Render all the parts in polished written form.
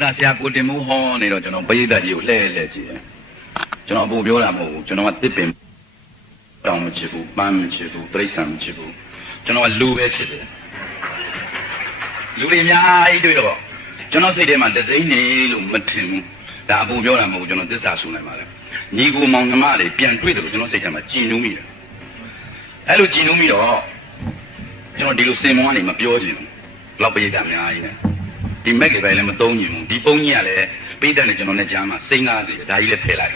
ဆရာကိုတင်မိုးဟောနေတော့ကျွန်တော်ပရိသတ်ကြီးကိုလှည့်ကြည့်တယ်ကျွန်တော်အပူပြောတာမဟုတ်ဘူးကျွန်တော်ကတစ်ပင်တောင်းမချစ်ဘူးပန်းမချစ်ဘူးတိရစ္ဆာန်မချစ်ဘူးကျွန်တော်ကလူပဲချစ်တယ်လူတွေအများကြီးတွေ့တော့ကျွန်တော်စိတ်ထဲမှာတစိမ့်နေလို့မထင်ဘူးဒါအပူပြောတာမဟုတ်ဘူးကျွန်တော်သစ္စာဆိုနိုင်ပါလေညီကိုမောင်နှမတွေပြန်တွေ့တယ်လို့ကျွန်တော်စိတ်ထဲမှာကြည်နူးမိတယ်အဲ့လိုကြည်နူးမိတော့ကျွန်တော်ဒီလိုစင်မောကနေမပြောချင်ဘူးလောက်ပရိသတ်အများကြီးနဲ့ဒီမက်တွေပဲလည်းမသုံးချင်ဘူးဒီပုံကြီးကလည်းပိတ်တဲ့နဲ့ကျွန်တော်နဲ့ကြားမှာစိမ့်ကားစီဒါကြီးလည်းဖယ်လိုက်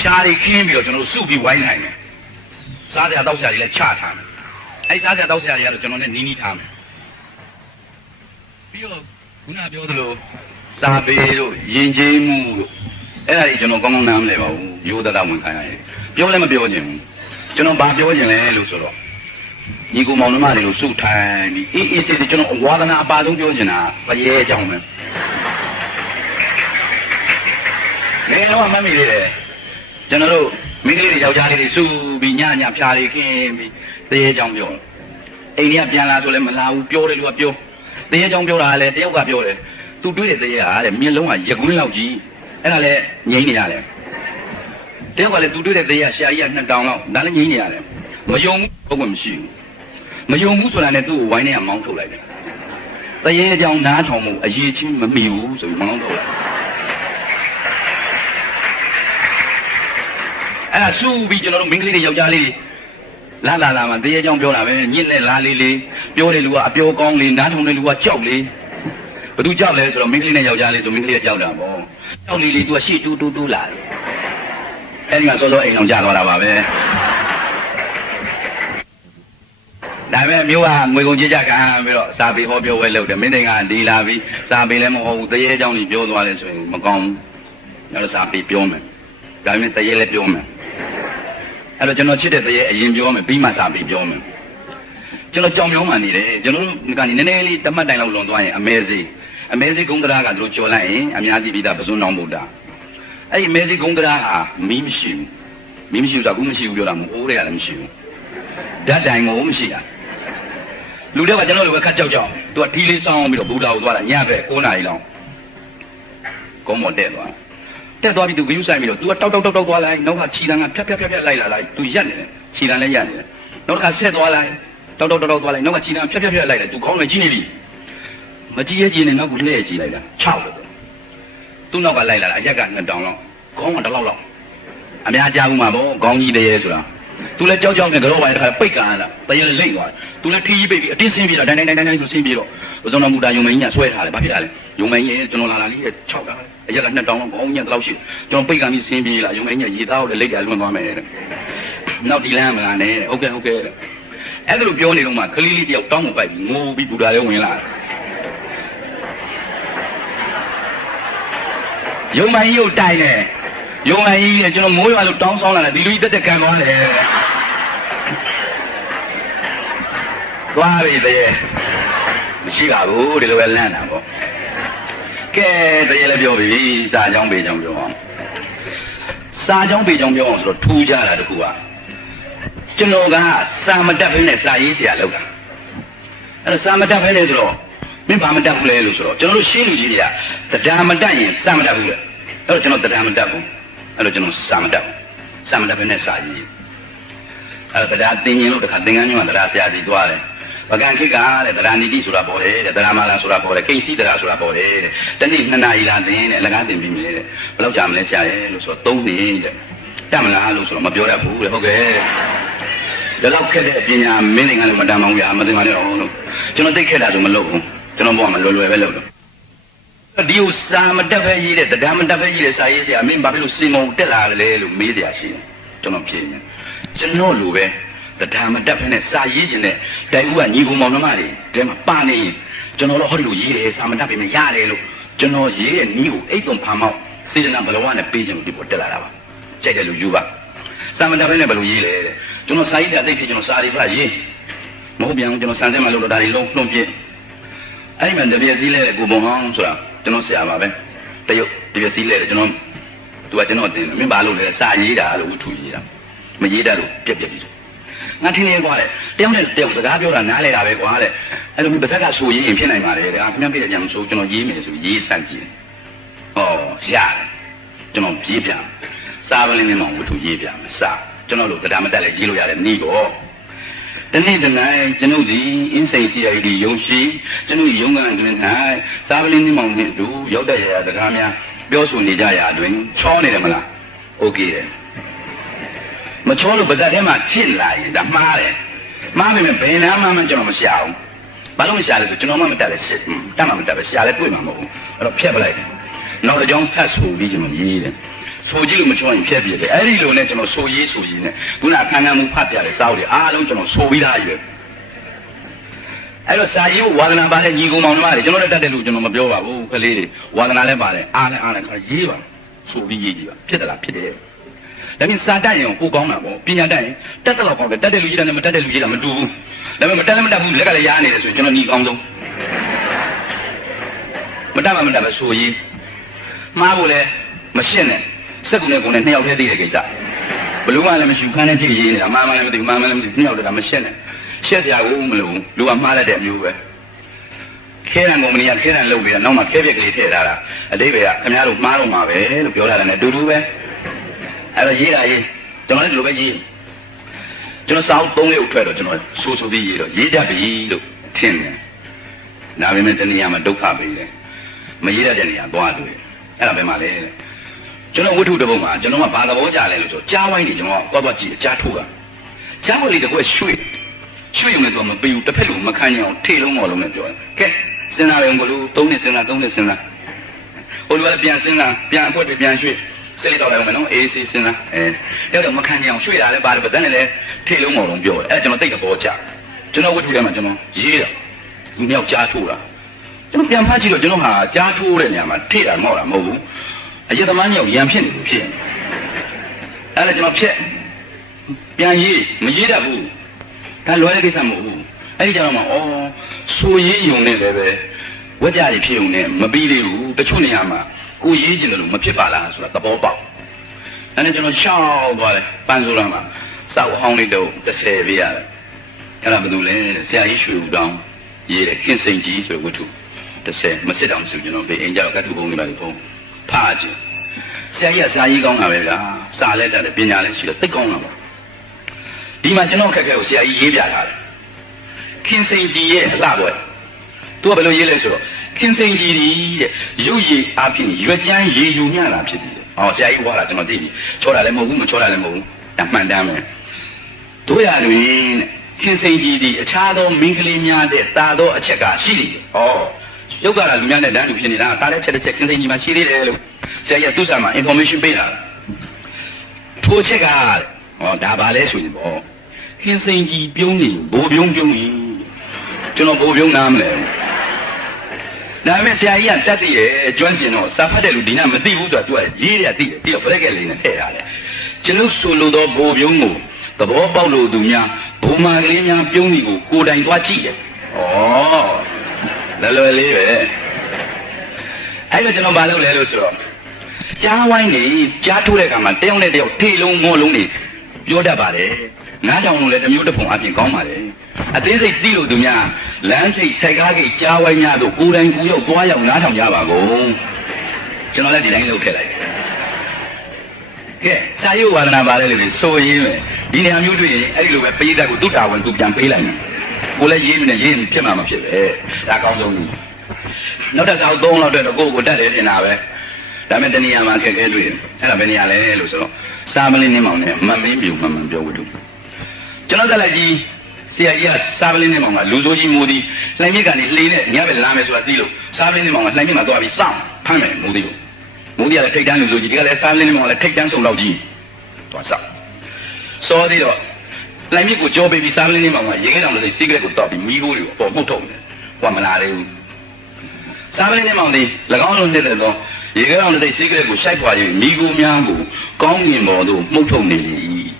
ဖြားရီခင်းပြီးတော့ကျွန်တော်စုပြီးဝိုင်းနိုင်တယ်စားစရာတောက်စရာတွေလည်းချထားမယ်အဲ့စားစရာတောက်စရာတွေကတော့ကျွန်တော်နဲ့နီးနီးထားမယ်ပြီးတော့ခုနပြောသလိုစာပေတို့ယဉ်ကျေးမှုတို့အဲ့ဒါကြီးကျွန်တော်ကောင်းကောင်းနားမလဲပါဘူးရိုးသားသားဝင်ခိုင်းရတယ်ပြောလည်းမပြောချင်ဘူးကျွန်တော်ဘာပြောချင်လဲလို့ဆိုတော့ညီကိုမောင်နှမတွေကိုစုထိုင်ပြီးအေးစေးကျွန်တော်ဝါဒနာအပါဆုံးပြောချင်တာပရဲအကြောင်းပဲနေတော့မမိသေးတယ်ကျွန်တော်တို့မိန်းကလေးတွေယောက်ျားလေးတွေစုပြီးညဖြာလေးခင်းပြီးတရေအကြောင်းပြောအိမ်ကြီးကပြန်လာဆိုလည်းမလာဘူးပြောတယ်လူကပြောတရေအကြောင်းပြောတာလည်းတယောက်ကပြောတယ်သူတွေးတဲ့တရေကတဲ့မျက်လုံးကရကွန်းလောက်ကြီးအဲ့ဒါလည်းငိမ့်နေရတယ်တယောက်ကလည်းသူတွေးတဲ့တရေကရှာကြီးက2000လောက်ဒါလည်းငိမ့်နေရတယ်မယုံဘူးဘုံမရှိဘူးမယုံဘူးဆိုတာနဲ့သူ့ကိုဝိုင်းထဲကမောင်းထုတ်လိုက်တယ်တရေအကြောင်းနားထောင်မှုအရေးချင်းမမီဘူးဆိုပြီးမောင်းထုတ်လိုက်အဲ့ဒါစုပြီးကျွန်တော်တို့မိန်းကလေးတွေယောက်ျားလေးတွေလာမှာတရေအကြောင်းပြောတာပဲညစ်နဲ့လာလေးပြောတဲ့လူကအပြောကောင်းလေးနားထောင်တဲ့လူကကြောက်လေးဘသူကြောက်လဲဆိုတော့မိန်းကလေးနဲ့ယောက်ျားလေးဆိုမိန်းကလေးကကြောက်တာပေါ့ကြောက်လေးသူကရှေ့တူးလာတယ်အဲ့ဒီကစောစောအိမ်အောင်ကြာသွားတာပါပဲဒါပေမဲ့မျိုးကငွေကုန်ကြေးကြခံပြီးတော့စာပေဟောပြောဝဲလုပ်တယ်မင်းတွေကဒီလာပြီးစာပေလည်းမဟုတ်ဘူးတရေအကြောင်းကြီးပြောသွားလဲဆိုရင်မကောင်းဘူးညတော့စာပေပြောမယ်ဒါပေမဲ့တရေလည်းပြောမယ်အဲ့တော့ကျွန်တော်ချစ်တဲ့တရေအရင်ပြောမယ်ပြီးမှစာပေပြောမယ်ကျွန်တော်ကြောင်ပြောမှနေတယ်ကျွန်တော်တို့ကနေနည်းနည်းလေးတမတ်တိုင်လောက်လွန်သွားရင်အမဲစေးဂုံးတရားကတို့ကြော်လိုက်ရင်အများကြီးပြီးသားပစွန်းတော်ဗုဒ္ဓအဲ့ဒီအမဲစေးဂုံးတရားဟာမီးမရှိဘူးဆိုတာအခုမရှိဘူးပြောတာမဟုတ်တယ်ကလည်းမရှိဘူးဓာတ်တိုင်ကိုမရှိတာလူတွေကကျွန်တော်တို့ပဲခတ်ကြောက်သူကထီးလေးစောင်းပြီးတော့ဘူတာကိုသွားတာညဘက်9နာရီလောက်ကုန်းပေါ်တက်သွားပြီးသူဂယုဆိုင်ပြီးတော့သူကတောက်သွားလိုက်နောက်ကခြီတန်းကဖြတ်လိုက်လာလိုက်သူရက်နေတယ်ခြီတန်းလည်းရက်နေတယ်နောက်တစ်ခါဆက်သွားလိုက်တောက်သွားလိုက်နောက်ကခြီတန်းဖြတ်လိုက်လိုက်သူခေါင်းနဲ့ကြီးနေပြီမကြီးရဲ့ကြီးနေနောက်ကလှည့်ကြီးလိုက်တာ6လို့သူ့နောက်ကလိုက်လာတာအရက်က2000လောက်ခေါင်းက1လောက်အများကြားဘူးမှာပေါ့ခေါင်းကြီးတရေဆိုတာသူလည်းကြောက်နဲ့ကြောပိုင်းတစ်ခါပိတ်ကန်လာတရေလည်းလိမ့်သွားသူလည်းထီးကြီးပိတ်ပြီးအတင်းဆင်းပြေးတာတိုင်းဆိုဆင်းပြေးတော့ဘုံတော်မူတာယုံမင်းကြီးကဆွဲထားတယ်ဘာဖြစ်တာလဲယုံမင်းကြီးကျွန်တော်လာလေး6တာအရက်က2000လောက်ခေါင်းကြီး1လောက်ရှိကျွန်တော်ပိတ်ကန်ပြီးဆင်းပြေးလာယုံမင်းကြီးရေသားကိုလည်းလိတ်တယ်လွန်သွားမယ်တဲ့နောက်ဒီလမ်းမလာနဲ့ဟုတ်ကဲ့တဲ့အဲ့ဒါလိုပြောနေတော့မှကလေးလေးတယောက်တောင်းကိုပိုက်ပြီးငိုပြီးဘူတာရဲဝင်လာယုံမင်းကြီးကိုတိုင်တယ်ယုံမင်းကြီးကကျွန်တော်မိုးရွာလို့တောင်းဆောင်လာတယ်ဒီလူကြီးတက်ကန်သွားတယ်သွားပြီတည်းမရှိပါဘူးဒီလိုပဲလန့်တာပေါ့ကဲတည်းလည်းပြောပြီစာကြောင်းပေကြောင်းပြောအောင်စာကြောင်းပေကြောင်းပြောအောင်ဆိုတော့ထူးကြတာတခုကကျွန်တော်ကစာမတတ်ဘဲနဲ့စာရေးဆရာလုပ်တာအဲ့တော့စာမတတ်ဘဲနဲ့ဆိုတော့မင်းဘာမတတ်ဘူးလဲလို့ဆိုတော့ကျွန်တော်တို့ရှင်းလူကြီးတွေကတရားမတတ်ရင်စာမတတ်ဘူးလေအဲ့တော့ကျွန်တော်တရားမတတ်ဘူးအဲ့တော့ကျွန်တော်စာမတတ်ဘဲနဲ့စာရေးအဲ့တော့တရားသင်ရင်လို့တခါသင်္ကန်းညွှန်တရားဆရာစီသွားတယ်ဗကံခိကတဲ့တရားနိတိဆိုတာပေါ်တယ်တဲ့တရားမာလာဆိုတာပေါ်တယ်ကိဉ္စီတရားဆိုတာပေါ်တယ်တဲ့တနေ့2နာရီလာသင်တဲ့အလကားသင်ပြီးမြင်တဲ့ဘယ်လောက်ကြာမလဲဆရာရဲ့လို့ဆိုတော့3နှစ်တဲ့တတ်မလားလို့ဆိုတော့မပြောတတ်ဘူးတဲ့ဟုတ်ကဲ့ဒါလောက်ခက်တဲ့ပညာမင်းတွေကလည်းမတမ်းပါဘူးဗျာမသိပါနဲ့အောင်လို့ကျွန်တော်သိခက်တာဆိုမလုပ်ဘူးကျွန်တော်ဘောကမလွယ်ပဲလုပ်တော့ဒီဥစာမတက်ပဲရေးတဲ့တရားမတက်ပဲရေးတဲ့စာရေးဆရာမင်းဘာဖြစ်လို့စင်မုံတက်လာလဲလို့မေးစရာရှိတယ်ကျွန်တော်ဖြေနေကျွန်တော်လိုပဲတရားမတက်ပဲနဲ့စာရေးခြင်းနဲ့တိုင်ဦးကညီကောင်မောင်နှမတွေတဲမှာပါနေရင်ကျွန်တော်တို့ဟောဒီလိုရေးတယ်စာမတက်ပဲနဲ့ရတယ်လို့ကျွန်တော်ရေးတဲ့ညီကိုအိတ်တုံဖာမောက်စေတနာဘလဝနဲ့ပေးခြင်းလို့ဒီပေါ်တက်လာတာပါကြိုက်တယ်လို့ယူပါစာမတက်ပဲနဲ့ဘယ်လိုရေးလဲတဲ့ကျွန်တော်စာရေးဆရာသိဖြစ်ကျွန်တော်စာတွေဖတ်ရေးမဟုတ်ပြန်ကျွန်တော်စံစက်မှလို့ဒါတွေလုံးပြည့်အဲ့ဒီမှာတပြည့်စည်းလဲကိုဘုံဟောင်းဆိုတာကျွန်တော်ဆရာပါပဲတရုတ်တပြည့်စည်းလဲကျွန်တော်သူကကျွန်တော်တင်မင်းဘာလို့လဲစာရေးတာလို့ထူရေးတာမရေးတတ်လို့ပြက်ပြီး ငါထင်းနေကွာလေတယောက်နဲ့တယောက်စကားပြောတာနားလဲတာပဲကွာလေအဲ့လိုမျိုးပါဇက်ကဆိုရင်ဖြစ်နိုင်ပါလေဒါခင်ဗျားပြတဲ့ကြံဆိုကျွန်တော်ရေးမယ်ဆိုရေးဆန့်ကြည့်ဟောရတယ်ကျွန်တော်ရေးပြစာပလင်းနဲ့မှဝတ္ထုရေးပြမယ်စာကျွန်တော်တို့တရားမတက်လဲရေးလို့ရတယ်နီးပေါ့တနေ့တနေ့ကျွန်ုပ်ဒီအင်းစိန်စီအိုင်ဒီယုံရှိကျွန်ုပ်ယုံကန်တွင်၌စာပလင်းနဲ့မှနဲ့တူရောက်တဲ့ရာစကားများပြောဆိုနေကြရာအတွင်းချောနေတယ်မလားโอเคတယ်မချောလို့ပါဇက်ထဲမှာဖြစ်လာရင်ဒါမှားတယ်မှားပေမဲ့ဘယ်နာမှကျွန်တော်မရှာဘူးဘာလို့မရှာလဲဆိုကျွန်တော်မှမတက်လဲရှစ်တက်မှမတက်ပဲရှာလဲတွေ့မှာမဟုတ်ဘူးအဲ့တော့ဖျက်ပလိုက်တယ်နောက်တစ်ကြောင်းဖတ်ဆိုပြီးကျွန်တော်ရေးတယ်ဆိုကြည့်လို့မချောရင်ဖျက်ပြတယ်အဲ့ဒီလိုနဲ့ကျွန်တော်ဆိုရေးနဲ့ခုနအခမ်းအနားမှုဖတ်ပြတယ်စောက်တယ်အားလုံးကျွန်တော်ဆိုပြီးသားရွယ်အဲ့တော့စာရေးဝါဒနာပါလဲညီကောင်မောင်နှမတွေကျွန်တော်လည်းတတ်တယ်လို့ကျွန်တော်မပြောပါဘူးခလေးတွေဝါဒနာလည်းပါတယ်အားလည်းခါရေးပါဆိုပြီးရေးကြည့်ပါဖြစ်သလားဖြစ်တယ်ဒါပြင်စာတတ်ရင်ကိုကောင်းတာပေါ့ပညာတတ်ရင်တက်တယ်လို့ကောင်းတယ်တက်တယ်လူကြီးတာနဲ့မတက်တယ်လူကြီးတာမတူဘူးဒါပေမဲ့မတက်လည်းမတက်ဘူးလက်ကလည်းရားနေတယ်ဆိုရင်ကျွန်တော်ညီကောင်းဆုံးမတက်မှမတက်ပဲဆိုရေးမှားဖို့လဲမရှင်းနဲ့စက်ကူနဲ့ကိုယ်နဲ့နှစ်ယောက်တည်းသိတဲ့ကိစ္စဘလူးမှလည်းမရှိဘူးခန်းနဲ့ဖြစ်ရေးနေတာမှားမှလည်းမသိဘူးမှားမှလည်းမသိဘူးနှစ်ယောက်တည်းကမရှင်းနဲ့ရှက်စရာကိုမလိုဘူးလူကမှားတတ်တဲ့အမျိုးပဲခဲရန်ကုမ္ပဏီကခဲရန်လုပ်ပြီးတော့နောက်မှခဲပြက်ကလေးထည့်ထားတာအတိပ္ပယ်ကခင်ဗျားတို့မှားတော့မှာပဲလို့ပြောထားတယ်နဲ့အတူတူပဲအဲ့တော့ရေးတာရေးကျွန်တော်လည်းဒီလိုပဲရေးကျွန်တော်စာအုပ်3လေးကိုထွက်တော့ကျွန်တော်ဆိုပြီးရေးတော့ရေးတတ်ပြီလို့ထင်တယ်ဒါပေမဲ့တနည်းအားမှာဒုက္ခပဲလေမရေးတတ်တဲ့နေရာသွားတွေ့အဲ့ဒါပဲမှလေကျွန်တော်ဝတ္ထုတစ်ပုဒ်မှာကျွန်တော်ကဘာသဘောကြလဲလို့ဆိုကြားဝိုင်းနေကျွန်တော်သွားကြည့်ကြားထိုးတာကြားဝိုင်းလေးတကွရွှေ့ရုံနဲ့တော့မပြီးဘူးတစ်ဖက်လူမခံရအောင်ထေလုံးမော်လုံးနဲ့ပြောတယ်ကဲစဉ်းစားရုံကလူ3နှစ်စဉ်းစား3နှစ်စဉ်းစားဟိုလူကလည်းပြန်စဉ်းစားပြန်အခွက်တွေပြန်ရွှေ့စိတ်တော့လည်းမယ်နော်အေးစီစဉ်းစားတော့မခံရအောင်ရွှေ့တာလည်းပါတယ်ပါဇက်နဲ့လည်းထေလုံးမော်လုံးပြောတယ်အဲကျွန်တော်သိတဲ့ဘောကြကျွန်တော်ဝတ္ထုထဲမှာကျွန်တော်ရေးတာလူမြောက်ကြားထိုးတာကျွန်တော်ပြန်ဖတ်ကြည့်တော့ကျွန်တော်ဟာကြားထိုးတဲ့နေရာမှာထေတာမော့တာမဟုတ်ဘူးအရသမားမြောက်ရံဖြစ်နေလို့ဖြစ်အဲ့ဒါကျွန်တော်ဖြက်ပြန်ရေးမရေးတတ်ဘူးဒါလွယ်တဲ့ကိစ္စမဟုတ်ဘူးအဲ့ဒီကြောင့်မှဆိုရေးယုံနဲ့လည်းပဲဝကြရီဖြစ်ုံနဲ့မပြီးသေးဘူးတချို့နေရာမှာကိုရေးကျင်တယ်လို့မဖြစ်ပါလားဆိုတာသဘောပေါက်အဲ့ဒါကျွန်တော်ရှောက်သွားတယ်ပန်းဆိုလာမှာစောက်အောင်လေးတော့30ပြရတယ်အဲ့ဒါဘာလို့လဲဆရာကြီးရွှေဦးတောင်းရေးတယ်ခင်စိန်ကြီးဆိုဝတ္ထု30မစစ်တောင်ဆိုကျွန်တော်ဘေးအင်ကြောက်ကတ်ထုပုံလေးပါလို့ဖုံးဖားကြည့်ဆရာကြီးကစာရေးကောင်းတာပဲဗျာစာလည်းတတ်တယ်ပညာလည်းရှိတယ်သိကောင်းတာပါဒီမှာကျွန်တော်ခက်ခဲကိုဆရာကြီးရေးပြထားတယ်ခင်စိန်ကြီးရဲ့အလှပွဲသူကဘယ်လိုရေးလဲဆိုတော့ခင်စိန်ကြီးတဲ့ရုပ်ရည်အဖြစ်ရွက်ကြမ်းရေယူညတာဖြစ်တယ်ဟောဆရာကြီးဟောတာကျွန်တော်သိပြီချောတာလည်းမဟုတ်ဘူးမချောတာလည်းမဟုတ်ဘူးဒါမှန်တမ်းပဲတို့ရတွင်ခင်စိန်ကြီးဒီအခြားသောမင်းကလေးများတဲ့တာသောအချက်ကရှိတယ်ဟောရုပ်ကလူများနဲ့တန်းတူဖြစ်နေတာတားတဲ့ချက်တစ်ချက်ခင်စိန်ကြီးမှာရှိသေးတယ်လို့ဆရာကြီးသူ့စာမှာ information ပေးတာထိုချက်ကဟောဒါပါလဲဆိုရင်ပေါ့ခင်စိန်ကြီးပြုံးနေဘိုးပြုံးရင်ကျွန်တော်ဘိုးပြုံးနားမလဲဒါပေမဲ့ဆရာကြီးကတတ်သိရဲ့ကျွမ်းကျင်တော့စာဖတ်တဲ့လူဒီနာမသိဘူးဆိုတော့သူကရေးရသိတယ်ပြီးတော့ bracket လေးနဲ့ထည့်ရတယ်ကျွန်ုပ်ဆိုလိုသောဘိုးပြုံးကိုသဘောပေါက်လို့သူများဘုံမာကလေးများပြုံးနေကိုယ်တိုင်သွားကြည့်တယ်ဩလွယ်လေးပဲအဲ့တော့ကျွန်တော်မလုပ်လဲလို့ဆိုတော့ကြားဝိုင်းနေကြားထိုးတဲ့အခါမှာတယောက်နဲ့တယောက်ထေလုံးငေါလုံးနေပြောတတ်ပါတယ်နားထောင်လို့လည်းတစ်မျိုးတစ်ပုံအပြင်ကောင်းပါတယ်အသေးစိတ်သိလို့သူများလမ်းထိပ်ဆိုင်ကားကြီးကြားဝိုင်းများတို့ကိုယ်တိုင်ကိုယ်ရောက်သွားရောက်နားထောင်ကြပါကုန်ကျွန်တော်လည်းဒီတိုင်းလုပ်ခဲ့လိုက်ကဲစာရေးဝါဒနာပါလေလေဆိုရင်းမယ်ဒီနေရာမျိုးတွေ့ရင်အဲ့ဒီလိုပဲပိဋကတ်ကိုသူ့တာဝန်သူပြန်ပေးလိုက်မယ်ကိုလည်းရေးမနေရေးဖြစ်မှာမဖြစ်ပဲဒါကောင်းဆုံးနောက်တစ်ဆောက်3လောက်တော့ကိုယ့်ကိုတတ်တယ်ထင်တာပဲဒါမဲ့တနည်းအားမှာခက်ခဲတွေ့တယ်အဲ့ဒါဘယ်နေရာလဲလို့ဆိုတော့စာမလင်းနေမောင်နဲ့မမင်းပြူမမှန်ပြောဝတ္ထုကျွန်တော်သက်လိုက်ကြီးဆရာကြီးကစာမလင်းနေမောင်ကလူဆိုးကြီးမိုးသည်လှိုင်မြစ်ကနေလှေနဲ့ညဘက်လာမယ်ဆိုတာသိလို့စာမလင်းနေမောင်ကလှိုင်မြစ်မှာသွားပြီးစောင့်ဖမ်းမယ်မိုးသည်ကိုမိုးသည်ကလည်းထိတ်တန်းလူဆိုးကြီးဒီကလည်းစာမလင်းနေမောင်ကလည်းထိတ်တန်းဆုံလောက်ကြီးသွားစောင့်စောသေးတော့လှိုင်မြစ်ကိုကြောပေးပြီးစာမလင်းနေမောင်ကရေခဲတောင်တွေစိတ်ကလေးကိုတောက်ပြီးမိခိုးတွေကိုပေါ်မှုတ်ထုတ်တယ်ဟောမလာသေးဘူးစာမလင်းနေမောင်သည်၎င်းတို့နေတဲ့တော့ရေခဲတောင်တွေစိတ်ကလေးကိုရှိုက်ခွာပြီးမိခိုးများကိုကောင်းငင်ပေါ်သို့မှုတ်ထုတ်နေပြီ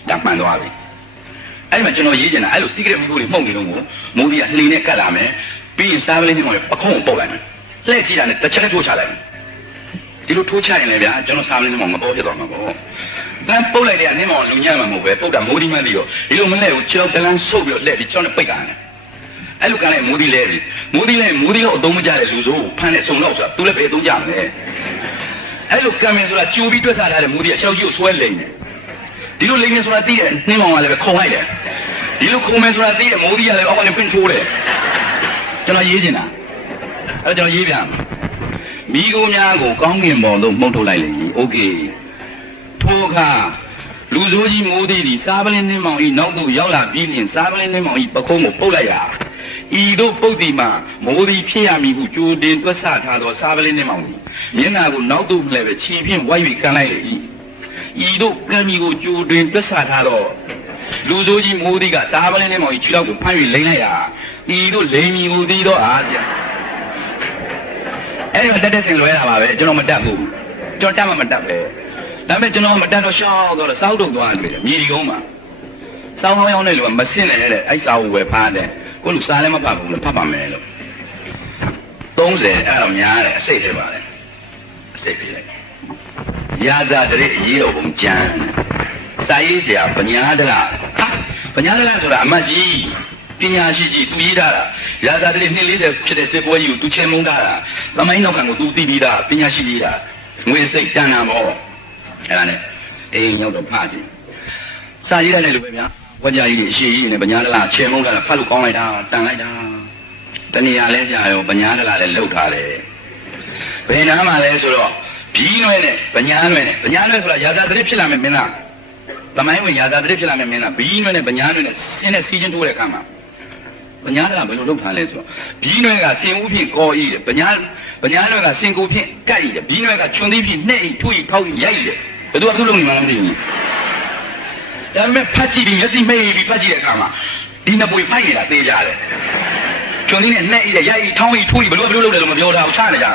ဒါမှန်သွားပြီအဲ့မှာကျွန်တော်ရေးချင်တာအဲ့လို secret မျိုးတွေမှုတ်နေတော့မိုးကြီးကလှေနဲ့ကတ်လာမယ်ပြီးရင်စားပလင်းနဲ့ပခုံးကိုပုတ်လိုက်မယ်လှည့်ကြည့်တာနဲ့တစ်ချက်ထိုးချလိုက်မယ်ဒီလိုထိုးချရင်လည်းဗျာကျွန်တော်စားပလင်းနဲ့မပေါ်ဖြစ်သွားမှာပေါ့ လမ်းပုတ်လိုက်တဲ့နင်းမောင်လူညံ့မှာမဟုတ်ပဲပုတ်တာမိုးဒီမှန်းပြီးတော့ဒီလိုမလဲကိုခြေတော့တလန်းဆုပ်ပြီးတော့လက်ပြီးကျောင်းနဲ့ပိတ်တာအဲ့လိုကလည်းမိုးဒီလဲပြီမိုးဒီတော့အသုံးမကျတဲ့လူစိုးကိုဖမ်းတဲ့စုံတော့ဆိုတာသူလည်းပဲအသုံးကြမလဲအဲ့လိုကံမင်ဆိုတာကြိုပြီးတွက်စားထားတဲ့မိုးဒီကခြေတော့ကြီးကိုဆွဲလိမ့်တယ်ဒီလိုလိမ့်နေဆိုတာသိတဲ့နှင်းမောင်ကလည်းပဲခုံလိုက်တယ်ဒီလိုခုံမယ်ဆိုတာသိတဲ့မိုးဒီကလည်းအောက်ကလည်းပင့်ထိုးတယ်ကျွန်တော်ရေးချင်တာအဲ့တော့ကျွန်တော်ရေးပြန်မိကိုများကိုကောင်းကင်ပေါ်သို့မှုတ်ထုတ်လိုက်လေကြီးโอเคထိုအခါလူဆိုးကြီးမိုးသည်ဒီစားပလင်းနှင်းမောင်ဤနောက်သို့ရောက်လာပြီးလင်စားပလင်းနှင်းမောင်ဤပခုံးကိုပုတ်လိုက်ရဤတို့ပုတ်ဒီမှာမိုးသည်ဖြစ်ရမည်ဟုကြိုတင်တွက်ဆထားသောစားပလင်းနှင်းမောင်သည်မျက်နှာကိုနောက်သို့လည်းပဲခြေဖြင့်ဝိုက်၍ကန်လိုက်လေဤတို့ကံမီကိုကြိုတင်တွက်ဆထားသောလူဆိုးကြီးမိုးသည်ကစားပလင်းနှင်းမောင်ဤခြေထောက်ကိုဖမ်း၍လိမ့်လိုက်ရဤတို့လိမ့်မီကိုသည်တော့အားပြအဲ့ဒီတက်စင်လွဲတာပါပဲကျွန်တော်မတက်ဘူးကျွန်တော်တက်မှမတက်ပဲဒါပေမဲ့ကျွန်တော်မတက်တော့ရှောက်တော့စောက်တော့သွားတယ်မြေဒီကုန်းမှာစောင်းဟောင်းရောက်တဲ့လူကမစင့်နဲ့တဲ့အဲ့စာကိုပဲဖားတယ်ကိုလူစားလည်းမဖတ်ဘူးလို့ဖတ်ပါမယ်လို့30အဲ့တော့များတယ်အစိတ်ထဲပါလေအစိတ်ပြလိုက်ရာဇာတရေအရေးတော်ပုံကျမ်းစာရေးဆရာပညာဒလဟာပညာဒလဆိုတာအမတ်ကြီးပညာရှိကြီးသူရေးထားတာရာဇာတရေ240ဖြစ်တဲ့စစ်ပွဲကြီးကိုသူချေမုန်းထားတာသမိုင်းနောက်ခံကိုသူသိပြီးသားပညာရှိကြီးတာငွေစိတ်တန်တာပေါ့အဲ့ဒါနဲ့အိမ်ရောက်တော့ဖားကြည့်စာရေးလိုက်တဲ့လူပဲဗျာဝကြကြီးအရှိကြီးနဲ့ပညာဒလချေမုန်းထားတာဖတ်လို့ကောင်းလိုက်တာတန်လိုက်တာတဏှာလဲကြာရောပညာဒလလည်းလှုပ်ထားတယ်ဘယ်နားမှာလဲဆိုတော့ဘီးနွဲနဲ့ပညာနွဲဆိုတာရာဇာတရေဖြစ်လာမယ်မင်းလားသမိုင်းဝင်ရာဇာတရေဖြစ်လာမယ်မင်းလားဘီးနွဲနဲ့ပညာနွဲနဲ့ဆင်းနဲ့စီးချင်းထိုးတဲ့အခါမှာပညာဒလဘယ်လိုလုပ်ထားလဲဆိုတော့ဘီးနွဲကစင်ဦးဖြင့်ကော်ဤတယ်ပညာနွဲကစင်ကိုဖြင့်ကတ်ဤတယ်ဘီးနွဲကခြုံသေးဖြင့်နှဲ့ဤထွေးထောက်ဤရိုက်ဤတယ်ဘယ်သူကသူ့လုံးနေမှမသိဘူးဒါပေမဲ့ဖတ်ကြည့်ပြီးမျက်စိမှိတ်ပြီးဖတ်ကြည့်တဲ့အခါမှာဒီနှစ်ပွေဖိုက်နေတာသိကြတယ်ခြုံသေးနဲ့နှဲ့ဤတယ်ရိုက်ဤထောင်းဤထွေးဤဘယ်လိုလုပ်တယ်လို့မပြောတာဘူးချနေကြတာ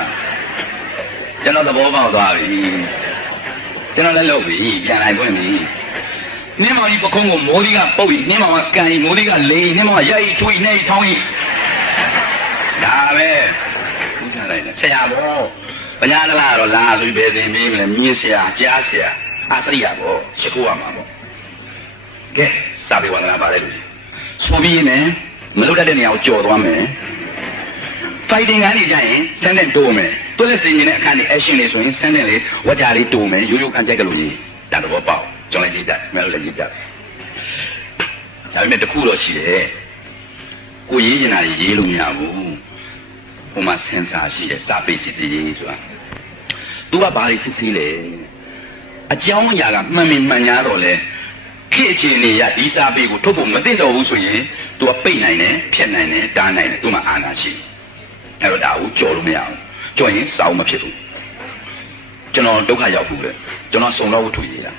ကျွန်တော်သဘောပေါက်သွားပြီကျွန်တော်လည်းလုပ်ပြီပြန်လိုက်ခွင့်ပြီနှင်းမောင်ကြီးပခုံးကိုမိုးကြီးကပုတ်ပြီးနှင်းမောင်ကကန်ပြီးမိုးကြီးကလိန်နှင်းမောင်ကရိုက်ထွေးနှဲ့ထောင်းဤဒါပဲဥထားလိုက်တယ်ဆရာဘောပညာဒလကတော့လာဆိုပြီးပဲသင်ပြီးမလဲမြင်းဆရာကြားဆရာအစရိယဘောရှိခိုးရမှာပေါ့ကဲစာပေဝန္ဒနာပါလေလူကြီးဆိုပြီးရင်မလုပ်တတ်တဲ့နေရာကိုကြော်သွားမယ်ဖိုက်တင်ကနေကြရင်စမ်းတဲ့တိုးမယ်တွက်လက်စင်နေတဲ့အခန်းနဲ့ action လေးဆိုရင်စမ်းတဲ့လေးဝကြလေးတိုးမယ်ရိုးရိုးခန်းကြိုက်ကလို့ကြီးဒါတော့ပေါ့ကျွန်တော်လည်းရေးတတ်မလို့လည်းရေးတတ်ဒါပေမဲ့တခုတော့ရှိတယ်ကိုရေးချင်တာရေးလို့မရဘူးဟိုမှာစင်စာရှိတယ်စာပေစစ်စစ်ရေးဆိုတာသူကဘာလေးစစ်စစ်လဲအကြောင်းအရာကမှန်မှန်ညာတော့လဲခေအခြေအနေရဒီစာပေကိုထုတ်ဖို့မသိတော့ဘူးဆိုရင်သူကပိတ်နိုင်တယ်ဖြတ်နိုင်တယ်တားနိုင်တယ်သူမှအာဏာရှိအဲ့တော့ဒါကိုကြော်လို့မရဘူးကြော်ရင်စာအုပ်မဖြစ်ဘူးကျွန်တော်ဒုက္ခရောက်ဘူးလေကျွန်တော်စုံတော့ဝတ္ထုရေးတာ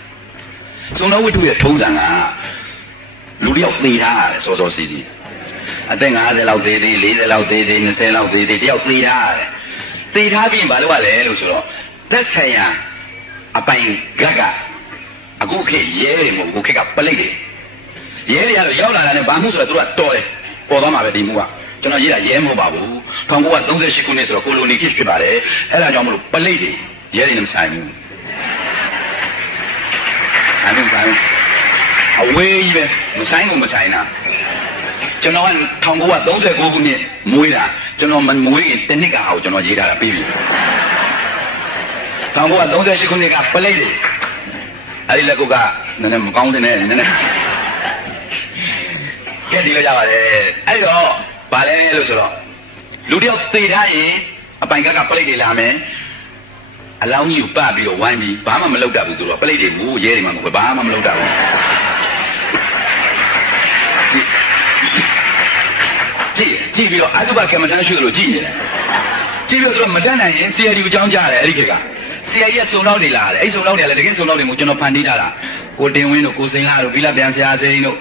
စုံတော့ဝတ္ထုရဲ့ထုံးစံကလူတယောက်သိထားရတယ်စောစောစီးစီးအသက်50လောက်သေးသေး40လောက်သေးသေး20လောက်သေးသေးတယောက်သိထားရတယ်သိထားပြီးရင်ဘာလုပ်ရလဲလို့ဆိုတော့သက်ဆိုင်ရာအပိုင်ဂတ်ကအခုခေတ်ရဲတွေမဟုတ်ဘူးခေတ်ကပလိတ်တွေရဲတွေကတော့ရောက်လာတာနဲ့ဘာမှမဆိုတော့သူကတော်တယ်ပေါ်သွားမှာပဲဒီမှုကကျွန်တော်ရေးတာရဲမဟုတ်ပါဘူး1938ခုနှစ်ဆိုတော့ကိုလိုနီခေတ်ဖြစ်ပါတယ်အဲ့ဒါကြောင့်မလို့ပလိတ်တွေရဲတွေနဲ့မဆိုင်ဘူးဆိုင်အဝေးကြီးပဲမဆိုင်ဘူးမဆိုင်တာကျွန်တော်က1939ခုနှစ်မွေးတာကျွန်တော်မမွေးခင်တစ်နှစ်ကအောင်ကျွန်တော်ရေးထားတာပြီးပြီ1938ခုနှစ်ကပလိတ်တွေအဲ့ဒီလက်ကုတ်ကနည်းနည်းမကောင်းတဲ့နည်းနည်းကဲဒီလိုကြပါလေအဲ့တော့ဗာလဲလို့ဆိုတော့လူတယောက်သေထားရင်အပိုင်ကပလိတ်တွေလာမယ်အလောင်းကြီးကိုပတ်ပြီးတော့ဝိုင်းပြီးဘာမှမလုပ်တတ်ဘူးဆိုတော့ပလိတ်တွေမူရဲတွေမှမဟုတ်ဘာမှမလုပ်တတ်ဘူးကြည့်ပြီးတော့အတုပကမ္မထမ်းရှိလို့ကြည့်နေတယ်ကြည့်ပြီးတော့မတတ်နိုင်ရင် CID ကိုကြောင်းကြတယ်အဲ့ဒီခေတ်က CID ရဲ့စုံလောက်တွေလာတယ်အဲ့စုံလောက်တွေကလည်းတကယ်စုံလောက်တွေမို့ကျွန်တော်ဖန်တီးထားတာကိုတင်ဝင်းတို့ကိုစိန်လာတို့ဘီလာပြန်ဆရာစိန်တို့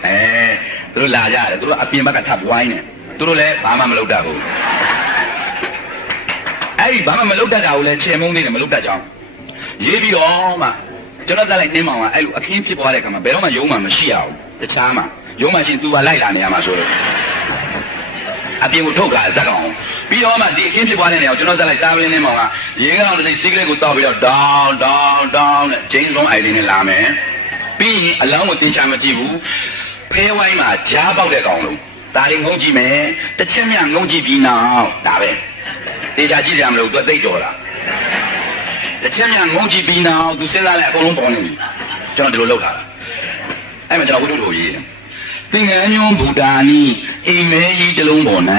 သူတို့လာကြတယ်သူတို့အပြင်ဘက်ကထပ်ဝိုင်းတယ်သူတို့လည်းဘာမှမလုပ်တတ်ဘူးအဲ့ဒီဘာမှမလုပ်တတ်တာကိုလည်းချေမုန်းနေတယ်မလုပ်တတ်ကြောင်းရေးပြီးတော့မှကျွန်တော်ကလည်းနှင်းမောင်ကအဲ့လိုအခင်းဖြစ်သွားတဲ့အခါမှာဘယ်တော့မှယုံမှမရှိအောင်တခြားမှယုံမှရှင်သူကလိုက်လာနေရမှာဆိုလို့အပြင်ကိုထုတ်လာဇက်ကောင်ပြီးတော့မှဒီအခင်းဖြစ်သွားတဲ့နေရာကိုကျွန်တော်ဇက်လိုက်စားပလင်းနှင်းမောင်ကရေကောင်တစ်စိတ်စီးကလေးကိုတောက်ပြီးတော့ဒေါင်းနဲ့ဂျိန်းဆုံးအိုင်ဒီနဲ့လာမယ် ပြီးရင်အလောင်းကိုတင်ချမကြည့်ဘူးဖဲဝိုင်းမှာကြားပေါက်တဲ့ကောင်လုံးဒါလေးငုံကြည့်မယ်တစ်ချက်မြငုံကြည့်ပြီးနောက်ဒါပဲတင်ချကြည့်ကြမလို့သူသိတော်လားတစ်ချက်မြငုံကြည့်ပြီးနောက်သူစဉ်းစားလိုက်အကုန်လုံးပေါ်နေပြီကျွန်တော်ဒီလိုလုပ်တာအဲ့မှာကျွန်တော်ဝိတုတို့ရေးတယ်သင်္ကန်းညွန်းဘူတာနီအိမ်မဲကြီးတစ်လုံးပေါ်၌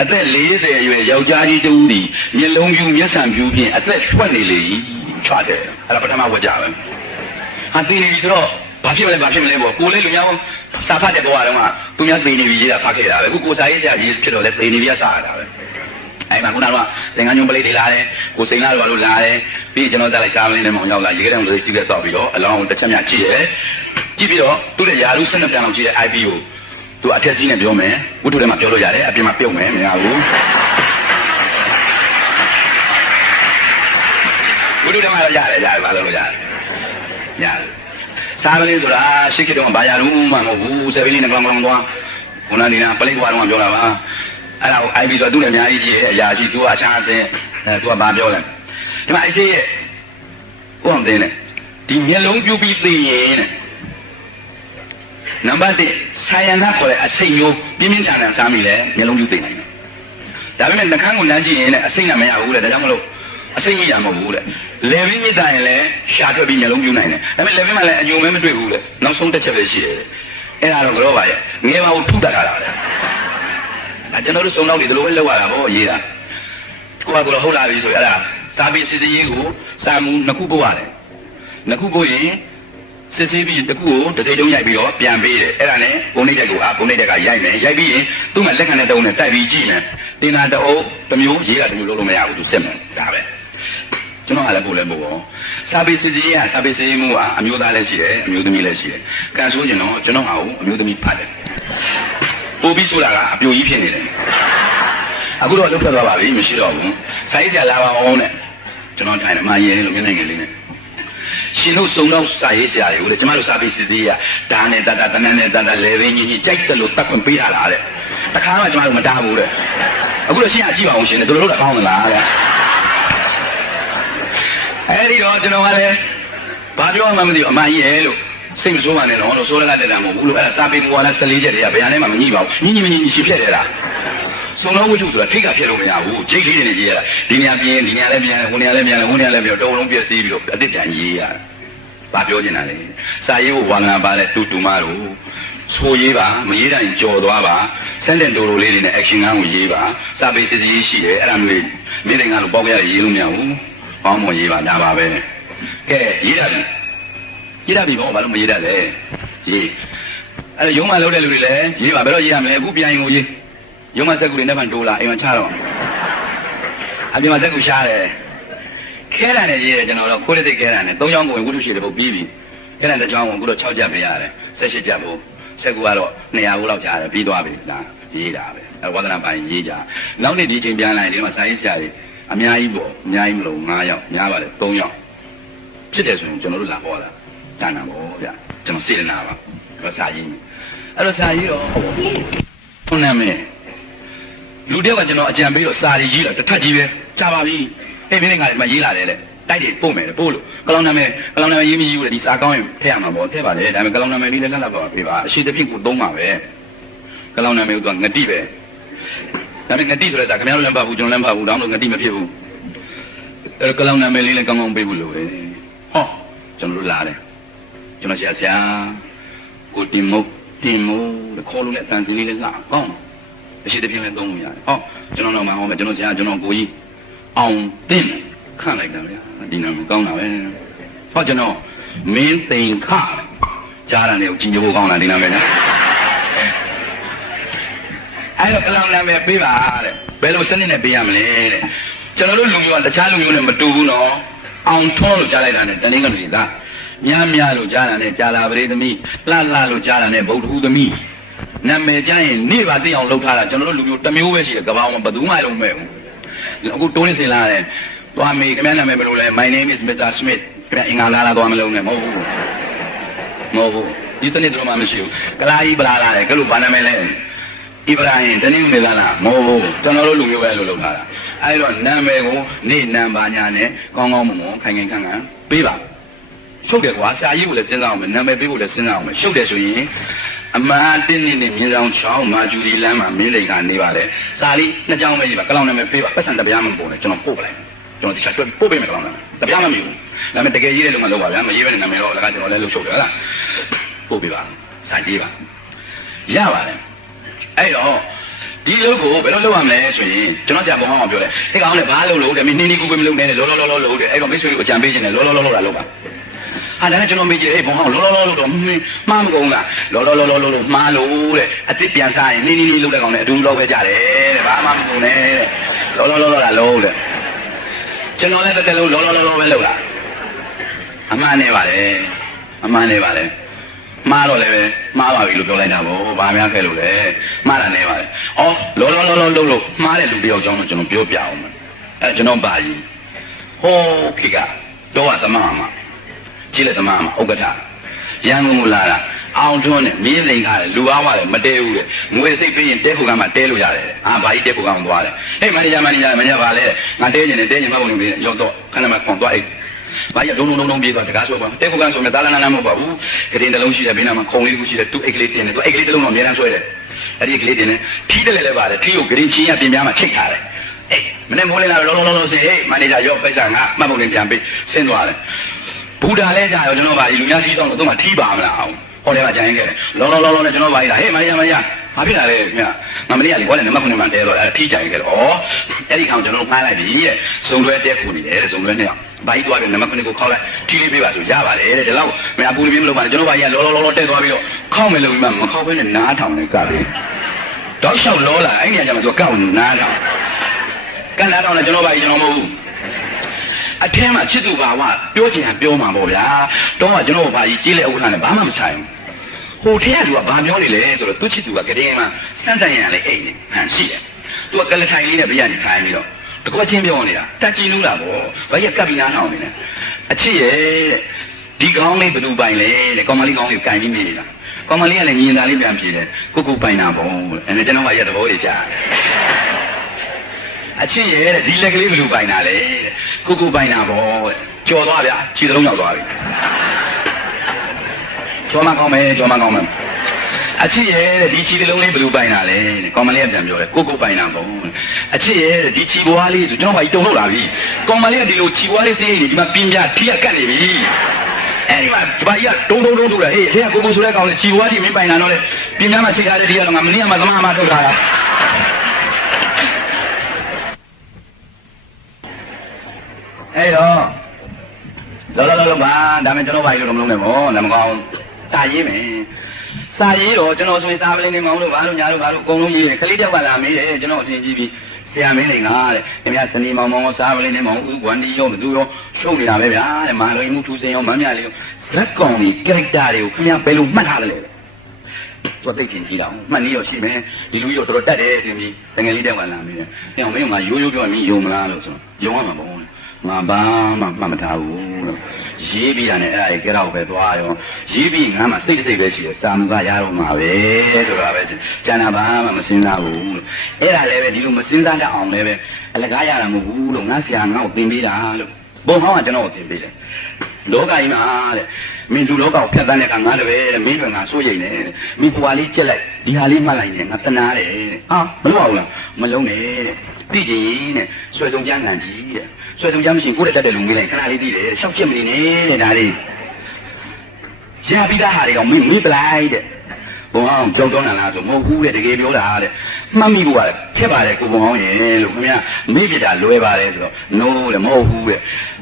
အသက်40အရွယ်ယောက်ျားကြီးတူသည်မျက်လုံးပြူမျက်စံပြူဖြင့်အသက်ထွက်နေလေချွတ်တယ်အဲ့ဒါပထမဝကြပဲဟာသိနေပြီဆိုတော့ဘာဖြစ်မလဲပေါ့ကိုလေးလူများစာဖတ်တဲ့ဘဝတုန်းကသူများသိနေပြီရေးတာဖတ်ခဲ့တာပဲအခုကိုစာရေးဆရာကြီးဖြစ်တော့လဲသိနေပြီကစားရတာပဲအဲ့မှာခုနကသင်္ကန်းညွန်းပလိတ်တွေလာတယ်ကိုစိန်လာတို့လာတယ်ပြီးကျွန်တော်တက်လိုက်စားမင်းနဲ့မောင်ရောက်လာရေကတဲ့လူတွေစီးပြတ်တော့ပြီးတော့အလောင်းတစ်ချက်မြကြည့်တယ်ကြည့်ပြီးတော့သူ့ရဲ့ယာလူ12ပြန်လောက်ကြည့်တဲ့ IP ကိုသူအထက်စီးနဲ့ပြောမယ်ဝတ္ထုထဲမှာပြောလို့ရတယ်အပြင်မှာပြုတ်မယ်မရဘူးဝတ္ထုထဲမှာရတယ်ဘာလို့ရတယ်စားကလေးဆိုတာရှိခေတ္တကဘာရလုံးမှမဟုတ်ဘူးဆက်ပြီးလေးနဲ့ကောင်ကောင်သွားခုနကပလိတ်ဘွားတော့ပြောတာပါအဲ့ဒါကို IP ဆိုတော့သူ့နဲ့အများကြီးကြည့်ရဲ့အရာရှိသူကအချမ်းအစင်းသူကဘာပြောလဲဒီမှာအရှိရဲ့ဥအောင်တင်းနဲ့ဒီမျက်လုံးပြူပြီးသိရင်တဲ့နံပါတ်1ဆာယနာခေါ်တဲ့အစိတ်မျိုးပြင်းပြင်းထန်ထန်စားမိလဲမျက်လုံးပြူသိနိုင်တယ်ဒါပေမဲ့နှာခမ်းကိုလမ်းကြည့်ရင်လည်းအစိတ်ကမရဘူးတဲ့ဒါကြောင့်မလို့အစိတ်ကြီးရမဟုတ်ဘူးတဲ့လေဘင်းမြစ်တာရင်လည်းရှာထွက်ပြီးမျက်လုံးပြူနိုင်တယ်ဒါပေမဲ့လေဘင်းမှာလည်းအညုံမဲမတွေ့ဘူးတဲ့နောက်ဆုံးတစ်ချက်ပဲရှိတယ်အဲ့ဒါတော့ကြောပါရဲ့ငယ်ပါဘူးထုတတ်တာလားကျွန်တော်တို့စုံတော့ဒီလိုပဲလောက်ရတာပေါ့ရေးတာကိုကဟုတ်လာပြီဆိုရင်အဲ့ဒါစာပေစစ်စည်းရေးကိုစာမှုနှစ်ခုပို့ရတယ်နှစ်ခုပို့ရင်စစ်စည်းပြီးတစ်ခုကိုတစ်စိတ်တုံးရိုက်ပြီးတော့ပြန်ပေးတယ်အဲ့ဒါနဲ့ပုံနှိပ်တဲ့ကူပုံနှိပ်တဲ့ကရိုက်မယ်ရိုက်ပြီးရင်သူ့မှာလက်ခံတဲ့တုံးနဲ့တိုက်ပြီးကြည့်မယ်တင်တာတအုပ်တစ်မျိုးရေးတာတစ်မျိုးလုပ်လို့မရဘူးသူစစ်မယ်ဒါပဲကျွန်တော်ကလည်းပို့လဲပို့ပေါ့စာပေစစ်စည်းရေးကစာပေစစ်ရေးမှုကအမျိုးသားလည်းရှိတယ်အမျိုးသမီးလည်းရှိတယ်ကန်ဆိုးကျင်တော့ကျွန်တော်ဟာကိုအမျိုးသမီးဖတ်တယ်ပို့ပြီးဆိုတာကအပြိုကြီးဖြစ်နေတယ်အခုတော့လွတ်ထွက်သွားပါပြီမရှိတော့ဘူးဆိုင်းစရာလာပါအောင်နဲ့ကျွန်တော်ထိုင်တယ်မရင်လို့မျက်နှာငယ်လေးနဲ့ရှင်တို့စုံတော့စာရေးစရာတွေကိုလေကျမတို့စာပေစစ်သေးရဒါနဲ့တတတနန်းနဲ့တတလေဘင်းကြီးကြီးကြိုက်တယ်လို့တတ်ခွင့်ပေးရတာတဲ့တခါမှကျမတို့မတားဘူးတဲ့အခုတော့ရှင်းအကြည့်ပါအောင်ရှင်တို့လို့တော့ကောင်းသလားတဲ့အဲဒီတော့ကျွန်တော်ကလည်းဘာပြောမှမသိဘူးအမကြီးရဲ့လို့စိတ်မဆိုးပါနဲ့တော့ဆိုရကတက်တာမဟုတ်ဘူးလို့အဲ့ဒါစာပေမူဝါဒ14ချက်တည်းကဘယ်ဟာနဲ့မှမညှိပါဘူးညှိရှိဖြစ်တယ်လားစုံလုံးဝိတုဆိုတာထိတ်ကဖြစ်လို့မရဘူးဂျိတ်လေးတွေကြီးရတာဒီနေရာပြင်းဒီနေရာလည်းပြန်ဟိုနေရာလည်းပြန်ဟိုနေရာလည်းပြန်တုံလုံးပြည့်စည်ပြီးတော့အစ်စ်ပြန်ရေးရဘာပြောချင်တာလဲစာရေးဖို့ဝါငါပါလဲတူမတို့ဆိုရေးပါမရေးတိုင်းကြော်သွားပါဆန်းတဲ့တိုလိုလေးတွေနဲ့ action ကိုရေးပါစာပေစစ်စစ်ရှိတယ်အဲ့ဒါမျိုးမိတိုင်းကလို့ပေါက်ရရေးလို့မရဘူးပေါင်းမရေးပါဒါပါပဲကဲရေးရပြီဘောဘာလို့မရေးတတ်လဲရေးအဲ့ရုံးမလုပ်တဲ့လူတွေလည်းရေးပါဘယ်တော့ရေးရမလဲအခုပြန်ရင်ကိုရေးရုံးမဆက်ကူတွေနဲ့မှတိုးလာအိမ်မှာချတော့အပြင်မှာဆက်ကူရှားတယ်ခဲတာနဲ့ရေးတယ်ကျွန်တော်တော့ခိုးတဲ့စိတ်ခဲတာနဲ့၃ချောင်းကိုဝင်ဝုထုရှိတယ်ပေါ့ပြီးပြီခဲတာတစ်ချောင်းကိုအခုတော့6ချက်ပဲရတယ်18ချက်ပေါ့ဆက်ကူကတော့200ဘူးလောက်ကြားတယ်ပြီးသွားပြီဒါရေးတာပဲအဲဝါသနာပိုင်းရေးကြနောက်နေ့ဒီချိန်ပြန်လာရင်ဒီမှာစာရေးဆရာတွေအများကြီးပေါ့အများကြီးမလို့9ယောက်များပါလေ3ယောက်ဖြစ်တယ်ဆိုရင်ကျွန်တော်တို့လာပေါ်လာတန်းတာပေါ့ဗျကျွန်တော်စေတနာပါအဲ့စာရေးအဲ့တော့စာရေးတော့ဘုန်းနာမည်လူတယောက်ကကျွန်တော်အကြံပေးတော့စာရေးတော့တစ်ထပ်ကြီးပဲကြာပါပြီအဲ့မင်းကလည်းမရေးလာတယ်လေတိုက်တယ်ပို့မယ်ပို့လို့ကလောင်နာမည်ရေးမရေးဘူးလေဒီစာကောင်းရင်ထည့်ရမှာပေါ့ထည့်ပါလေဒါပေမဲ့ကလောင်နာမည်လေးလည်းလက်ပါပေးပါအရှိတစ်ဖြစ်ကိုသုံးပါပဲကလောင်နာမည်ကငတိပဲဒါပေမဲ့ငတိဆိုတဲ့စာခင်ဗျားတို့လည်းမဖတ်ဘူးကျွန်တော်လည်းမဖတ်ဘူးတောင်းလို့ငတိမဖြစ်ဘူးအဲ့ကလောင်နာမည်လေးလည်းကောင်းကောင်းပေးဖို့လိုပဲဟောကျွန်တော်တို့လာတယ်ကျွန်တော်ဆရာကိုတင်မို့ခေါ်လို့လည်းတန်စီလေးလည်းလာကောင်းအရှိတစ်ပြင်းလည်းသုံးလို့ရတယ်ဟောကျွန်တော်တော့မဟောမယ်ကျွန်တော်ဆရာကျွန်တော်ကိုကြီးအောင်သိခန့်လိုက်တာဗျာဒီနာမည်ကောင်းတာပဲဟောကျွန်တော်မင်းသိန်ခကြားတာနဲ့ကြည်ညိုဖို့ကောင်းတာဒီနာမည်နော်အဲ့တော့ကလောင်နာမည်ပေးပါတဲ့ဘယ်လိုစနစ်နဲ့ပေးရမလဲတဲ့ကျွန်တော်တို့လူမျိုးကတခြားလူမျိုးနဲ့မတူဘူးနော်အောင်ထွန်းလို့ကြားလိုက်တာနဲ့တနင်္ဂနွေသားများလို့ကြားတာနဲ့ကြာလာပရိသမီးလှလို့ကြားတာနဲ့ဗုဒ္ဓဟူသမီးနာမည်ကြားရင်နေ့ပါသိအောင်လုပ်ထားတာကျွန်တော်တို့လူမျိုးတစ်မျိုးပဲရှိတယ်ကဘာမှဘယ်သူမှလုံးမဲ့ဘူးအခုတိုးနေစင်လာတယ်သွားမေးခင်ဗျားနာမည်ဘယ်လိုလဲ My name is Mr. Smith ခင်ဗျာအင်္ဂါလာသွားမလုံးနဲ့မဟုတ်ဘူးဒီစနစ်တို့မှမရှိဘူးကလာကြီးပလာလာတယ်ကဲလို့ဘာနာမည်လဲဣဗရာဟင်တနည်းမေလာလားမဟုတ်ဘူးကျွန်တော်တို့လူမျိုးပဲလို့လုပ်ထားတာအဲ့တော့နာမည်ကိုနေ့နံပါညာနဲ့ကောင်းကောင်းမွန်မွန်ခိုင်ခန့်ပေးပါ ရှုပ်တယ်ကွာစာရေးကိုလည်းစဉ်းစားအောင်မယ်နာမည်ပေးဖို့လည်းစဉ်းစားအောင်မယ်ရှုပ်တယ်ဆိုရင်အမှန်တင်းနေမြင်းဆောင်ချောင်းမာဂျူရီလမ်းမှာမင်းလိန်ကနေပါလေစာလေးနှစ်ကြောင်းပဲကြီးပါကလောင်နာမည်ပေးပါပတ်စံတပြားမပုံနဲ့ကျွန်တော်ပို့ပလိုက်ကျွန်တော်ဒီချက်တွဲပို့ပေးမယ်ကလောင်နာမည်တပြားမမီဘူးဒါပေမဲ့တကယ်ရေးတဲ့လူမှလုပ်ပါဗျာမရေးဘဲနဲ့နာမည်တော့လည်းကျွန်တော်လည်းလုပ်ရှုပ်တယ်ဟုတ်လားပို့ပေးပါစာရေးပါရပါတယ်အဲ့တော့ဒီလုပ်ကိုဘယ်လိုလုပ်ရမလဲဆိုရင်ကျွန်တော်ဆရာဘုံအောင်ပြောတယ်ဟဲ့ကောင်လည်းဘာလုပ်လို့တဲ့မင်းနီးကူပဲမလုပ်နဲ့လောလောလုပ်တဲ့အဲ့တော့မိတ်ဆွေကိုအကြံပေးခြင်းနဲ့လောလောတာလုပ်ပါဟာဒါနဲ့ကျွန်တော်မေးကြည့်ဟေးဘုံအောင်လောတော့မှားမကုန်လားလောမှားလို့တဲ့အစ်စ်ပြန်စားရင်နီးလုပ်တဲ့ကောင်လည်းအတူလောက်ပဲကြတယ်တဲ့ဘာမှမကုန်နဲ့လောတာလုံးတဲ့ကျွန်တော်လည်းတစ်ကလုံးလောပဲလုပ်တာအမှန်နဲ့ပါလေမှားတော့လည်းပဲမှားပါပြီလို့ပြောလိုက်တာဗောဘာများခဲ့လို့လဲမှားတာနေပါလေဩလောလို့မှားတဲ့လူတယောက်ကြောင့်ကျွန်တော်ပြောပြအောင်မယ်အဲကျွန်တော်ပါကြီးဟိုးခေကတော့သမမကြည့်လက်သမမဥက္ကဋ္ဌရန်ကုန်ကိုလာတာအောင်ထွန်းနဲ့မင်းလိန်ကားတယ်လူအားဝတယ်မတဲဘူးတဲ့ငွေစိတ်ပေးရင်တဲခုကမှတဲလို့ရတယ်အာဘာကြီးတဲခုကမှသွားတယ်ဟေးမန်နေဂျာပါလေငါတဲနေတယ်မှမဟုတ်ဘူးရောက်တော့ခဏမှခွန်သွားအိတ်ဘာရဒုံပြေးသွားတကားဆိုပါတဲခုကဆိုမြတာလနာမဟုတ်ပါဘူးကတင်တစ်လုံးရှိတယ်ဘေးနားမှာခုံလေးခုရှိတယ်သူ့အိတ်ကလေးတင်တယ်သူအိတ်ကလေးတစ်လုံးတော့အများအားဆွဲတယ်အဲ့ဒီကလေးတင်တယ်ထီးတယ်လည်းပါတယ်ထီးကိုကရင်ချင်းရပြင်ပြားမှာချိတ်ထားတယ်အေးမနေ့မိုးလင်းလာတော့လောစင်ဟေးမန်နေဂျာရောပိတ်စားငါမှတ်ပုံနဲ့ပြန်ပေးဆင်းသွားတယ်ဘူတာလဲကြာရောကျွန်တော်ဗာလူများကြီးဆောင်တော့သူ့မှာထီးပါမလားအောင်ဟောတယ်ကကြိုင်းခဲ့တယ်လောနဲ့ကျွန်တော်ဗာကြီးလာဟေးမန်နေဂျာဘာဖြစ်လာလဲခင်ဗျငါမလေးကလေဘောလည်းနမခုနဲ့မှတဲတော့အဲ့ထီးကြိုင်းခဲ့တော့အဲ့ဒီကောင်ကျွန်တော်မှားလိုက်ပြီတဲ့စုံတွဲတဲခုနေတယ်တဲ့စုံတွဲနဲ့ဘာကြီးသွားတယ်နမခုနဲ့ကိုခေါက်လိုက်ထီးလေးပေးပါဆိုရပါတယ်တဲ့ဒီလောက်မအပူလေးမလုပ်ပါနဲ့ကျွန်တော်ဗာကြီးကလောတဲသွားပြီးတော့ခေါက်မယ်လို့ပြီးမှမခေါက်ဘဲနဲ့နားထောင်နေကြပြီတော့လျှောက်လောလာအဲ့ဒီကကျမှသူကောက်နားထောင်ကနားထောင်တယ်ကျွန်တော်ဗာကြီးကျွန်တော်မဟုတ်ဘူးအထင်းမှာချစ်သူဘာဝပြောချင်တာပြောမှာပေါ့ဗျာတော့ကကျွန်တော်ဘာကြီးကြီးလေဥက္ကဋ္ဌနဲ့ဘာမှမဆိုင်ဘူးဟိုထဲကသူကဘာပြောနေလဲဆိုတော့သူ့ချစ်သူကကတဲ့မှာစမ်းရံလေအိတ်နေဟန်ရှိတယ်သူကကလထိုင်လေးနဲ့ဗျာနေထိုင်ပြီးတော့တကွချင်းပြောနေတာတက်ကြည့်လို့လားဗောဘာကြီးကပ်ပြီးနားထောင်နေတယ်အချစ်ရဲ့ဒီကောင်းလေးဘယ်သူပိုင်လဲတဲ့ကောင်မလေးကောင်းလေးကိုကင်ပြီးနေတာကောင်မလေးကလည်းညီင်သားလေးပြန်ပြေးတယ်ကိုပိုင်တာဗောအဲ့ကျွန်တော်ကရတဲ့ဘောတွေကြားအချင်းရဲ့တဲ့ဒီလက်ကလေးဘယ်လိုပိုင်တာလဲတဲ့ကိုပိုင်တာဗောကြော်သွားဗျာခြေသလုံးရောက်သွားပြီကြော်မကောင်းမယ်အချင်းရဲ့တဲ့ဒီခြေသလုံးလေးဘယ်လိုပိုင်တာလဲတဲ့ကောင်မလေးကပြန်ပြောတယ်ကိုပိုင်တာဗောအချင်းရဲ့တဲ့ဒီခြေဘွားလေးဆိုကျွန်တော်ဘာကြီးတုံလို့လာပြီကောင်မလေးကဒီလိုခြေဘွားလေးစေးနေဒီမှာပြင်းပြထီးကကတ်နေပြီအဲ့ဒီမှာဒီဘာကြီးကတုံထုတ်တာဟေးထဲကကိုဆိုတဲ့ကောင်လေးခြေဘွားကြီးမင်းပိုင်တာတော့လေပြင်းပြမှာချိန်ထားတဲ့ဒီကတော့ငါမနေ့ကမှသမားမှထုတ်ထားတာအဲ့တော့လောပါဒါမဲ့ကျွန်တော်ဘာကြီးလို့မလုံးနဲ့ဗောနမကောင်းစာရေးမယ်စာရေးတော့ကျွန်တော်ဆိုရင်စာပလင်းနေမောင်းလို့ဘာလို့ညာလို့အကုန်လုံးရေးတယ်ခလေးတယောက်ကလာမေးတယ်ကျွန်တော်အထင်ကြီးပြီးဆရာမင်းလေးကတဲ့ခင်ဗျာစနေမောင်စာပလင်းနေမောင်းဦးဝန္ဒီရောဘသူရောရှုပ်နေတာပဲဗျာတဲ့မာလိုမှုထူးစင်ရောမမ်းမြလေးရောဇက်ကောင်ကြီး character တွေကိုခင်ဗျာဘယ်လိုမှတ်ထားလဲသူသိချင်းကြည့်တော့မှတ်နေရောရှိမယ်ဒီလူကြီးတော့တော်တော်တတ်တယ်တင်ပြီးတကယ်လေးတယောက်ကလာမေးတယ်အဲ့အောင်မင်းကရိုးပြောရင်ယုံမလားလို့ဆိုယုံရမှာပေါ့ငါဘာမှမှတ်မထားဘူးလို့ရေးပြီးတာနဲ့အဲ့ဒါကြီးကြောက်ပဲသွားရောရေးပြီးငါမှစိတ်ပဲရှိတယ်စာမူကရတော့မှာပဲဆိုတာပဲကျန်တာဘာမှမစင်စားဘူးလို့အဲ့ဒါလည်းပဲဒီလိုမစင်စားတတ်အောင်လည်းပဲအလကားရတာမဟုတ်ဘူးလို့ငါဆရာငါ့ကိုသင်ပေးတာလို့ဘုံဟောင်းကကျွန်တော်ကိုသင်ပေးတယ်လောကကြီးမှာတဲ့မင်းလူလောကကိုဖြတ်တန်းတဲ့ကငါလည်းပဲတဲ့မင်းတို့ငါစိုးရိမ်နေတယ်မင်းပွားလေးကြက်လိုက်ဒီဟာလေးမှတ်လိုက်နေငါတနာတယ်ဟာမလုပ်အောင်လားမလုံးနဲ့တဲ့သိကြရင်တဲ့ဆွဲဆုံးကျန်းကန်ကြီးတဲ့ဆွဲဆုံးကြမ်းမရှိကိုယ်တက်တဲ့လူမေးလိုက်ခဏလေးသိတယ်ရှောက်ချက်မနေနဲ့တဲ့ဒါလေးရပြီးသားဟာတွေတော့မင်းမေးပလိုက်တဲ့ဘုံအောင်ကြောက်တော့လားဆိုမဟုတ်ဘူးတဲ့တကယ်ပြောတာတဲ့မှတ်မိဖို့ကခက်ပါတယ်ကိုဘုံအောင်ရဲ့လို့ခင်ဗျာမေးပြတာလွယ်ပါတယ်ဆိုတော့ no တဲ့မဟုတ်ဘူးတဲ့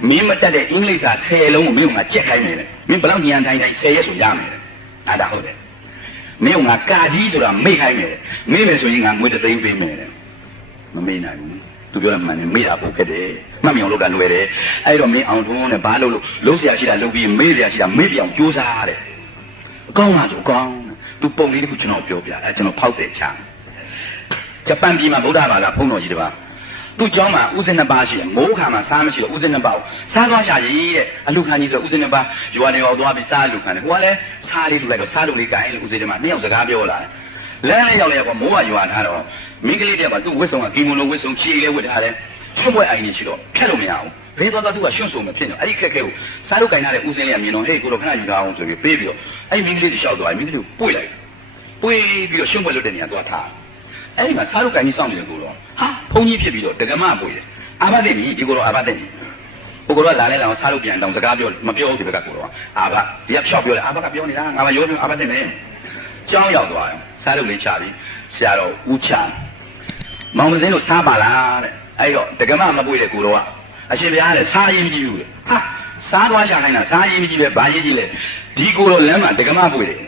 မင်းမတက်တဲ့အင်္ဂလိပ်စာ10လုံးကိုမင်းကငါကြက်ခိုင်းနေတယ်မင်းဘလောက်ဉာဏ်တိုင်း10ရက်ဆိုရမယ်အဲ့ဒါဟုတ်တယ်မင်းကငါကာကြီးဆိုတာမေ့ခိုင်းနေတယ်မေ့မယ်ဆိုရင်ငါငွေ3သိန်းပေးမယ်တဲ့မမေ့နိုင်ဘူးသူပြောတယ်မှန်တယ်မေ့တာပို့ခဲ့တယ်မှတ်မြောင်လုပ်တာလွယ်တယ်အဲ့တော့မင်းအောင်ထုံးနဲ့ဘာလို့လုံးเสียရှိတာလုပ်ပြီးမေ့เสียရှိတာမေ့ပြအောင်ကြိုးစားတဲ့အကောင်းလားဆိုအကောင်းသူပုံလေးတစ်ခုကျွန်တော်ပြောပြအဲကျွန်တော်ဖောက်တယ်ချာဂျပန်ပြည်မှာဗုဒ္ဓဘာသာဘုန်းတော်ကြီးတစ်ပါးသူ့ကျောင်းမှာဥစဉ်2ပါးရှိတယ်မိုးခါမှာစားမရှိတော့ဥစဉ်2ပါးစားသွားရှာကြီးတဲ့အလူခံကြီးဆိုဥစဉ်2ပါးရွာတွေရောက်သွားပြီးစားလူခံတယ်ဟိုကလည်းစားလေးလူလိုက်တော့စားလူလေးကိုင်းလို့ဥစဉ်2ပါး2ယောက်စကားပြောလာတယ်လမ်းလေးရောက်လေကွာမိုးကရွာထားတော့မိန်းကလေးတယောက်ကသူ့ဝတ်ဆောင်ကကီမိုနိုဝတ်ဆောင်ချီလေးဝတ်ထားတယ်ချွတ်ပွဲအိုင်နေရှိတော့ဖြတ်လို့မရဘူး ဘယ်တော့သူကရွှွန့်ဆုံမဖြစ်တော့အဲ့ဒီခက်ခဲကိုစားလို့ကင်ထားတဲ့ဦးစင်းလေးကမြင်တော့ဟေးကိုတော့ခဏယူထားအောင်ဆိုပြီးပေးပြီးတော့အဲ့ဒီမိန်းကလေးတွေလျှောက်သွားတယ်မိန်းကလေးကိုပွေလိုက်ပွေပြီးတော့ရွှွန့်ပွက်လို့တဲ့နေရာသွားထားအဲ့ဒီမှာစားလို့ကင်ကြီးစောင့်နေတဲ့ကိုတော့ဟာဖုန်းကြီးဖြစ်ပြီးတော့ဒကမပွေတယ်အာဘတ်တယ်ပြီဒီကိုတော့အာဘတ်တယ်ကိုကတော့လာလဲလာအောင်စားလို့ပြန်တောင်းစကားပြောမပြောဘူးဒီဘက်ကကိုတော့အာဘတ်ဒီကဖြောက်ပြောတယ်အာဘတ်ကပြောနေတာငါမရောပြောအာဘတ်တယ်နဲ့ကြောင်းရောက်သွားတယ်စားလို့လေးချပြီးဆရာတော်ဦးချမောင်မစင်းတို့စားပါလားတဲ့အဲ့တော့ဒကမမပွေတဲ့ကိုတော့အရှင်ဘုရားတဲ့စားရေးမကြည့်ဘူးလေဟာစားသွားရခိုင်းတာစားရေးမကြည့်ပဲဘာရေးကြည့်လဲဒီကိုတော့လမ်းမှာဒကမပွေတယ်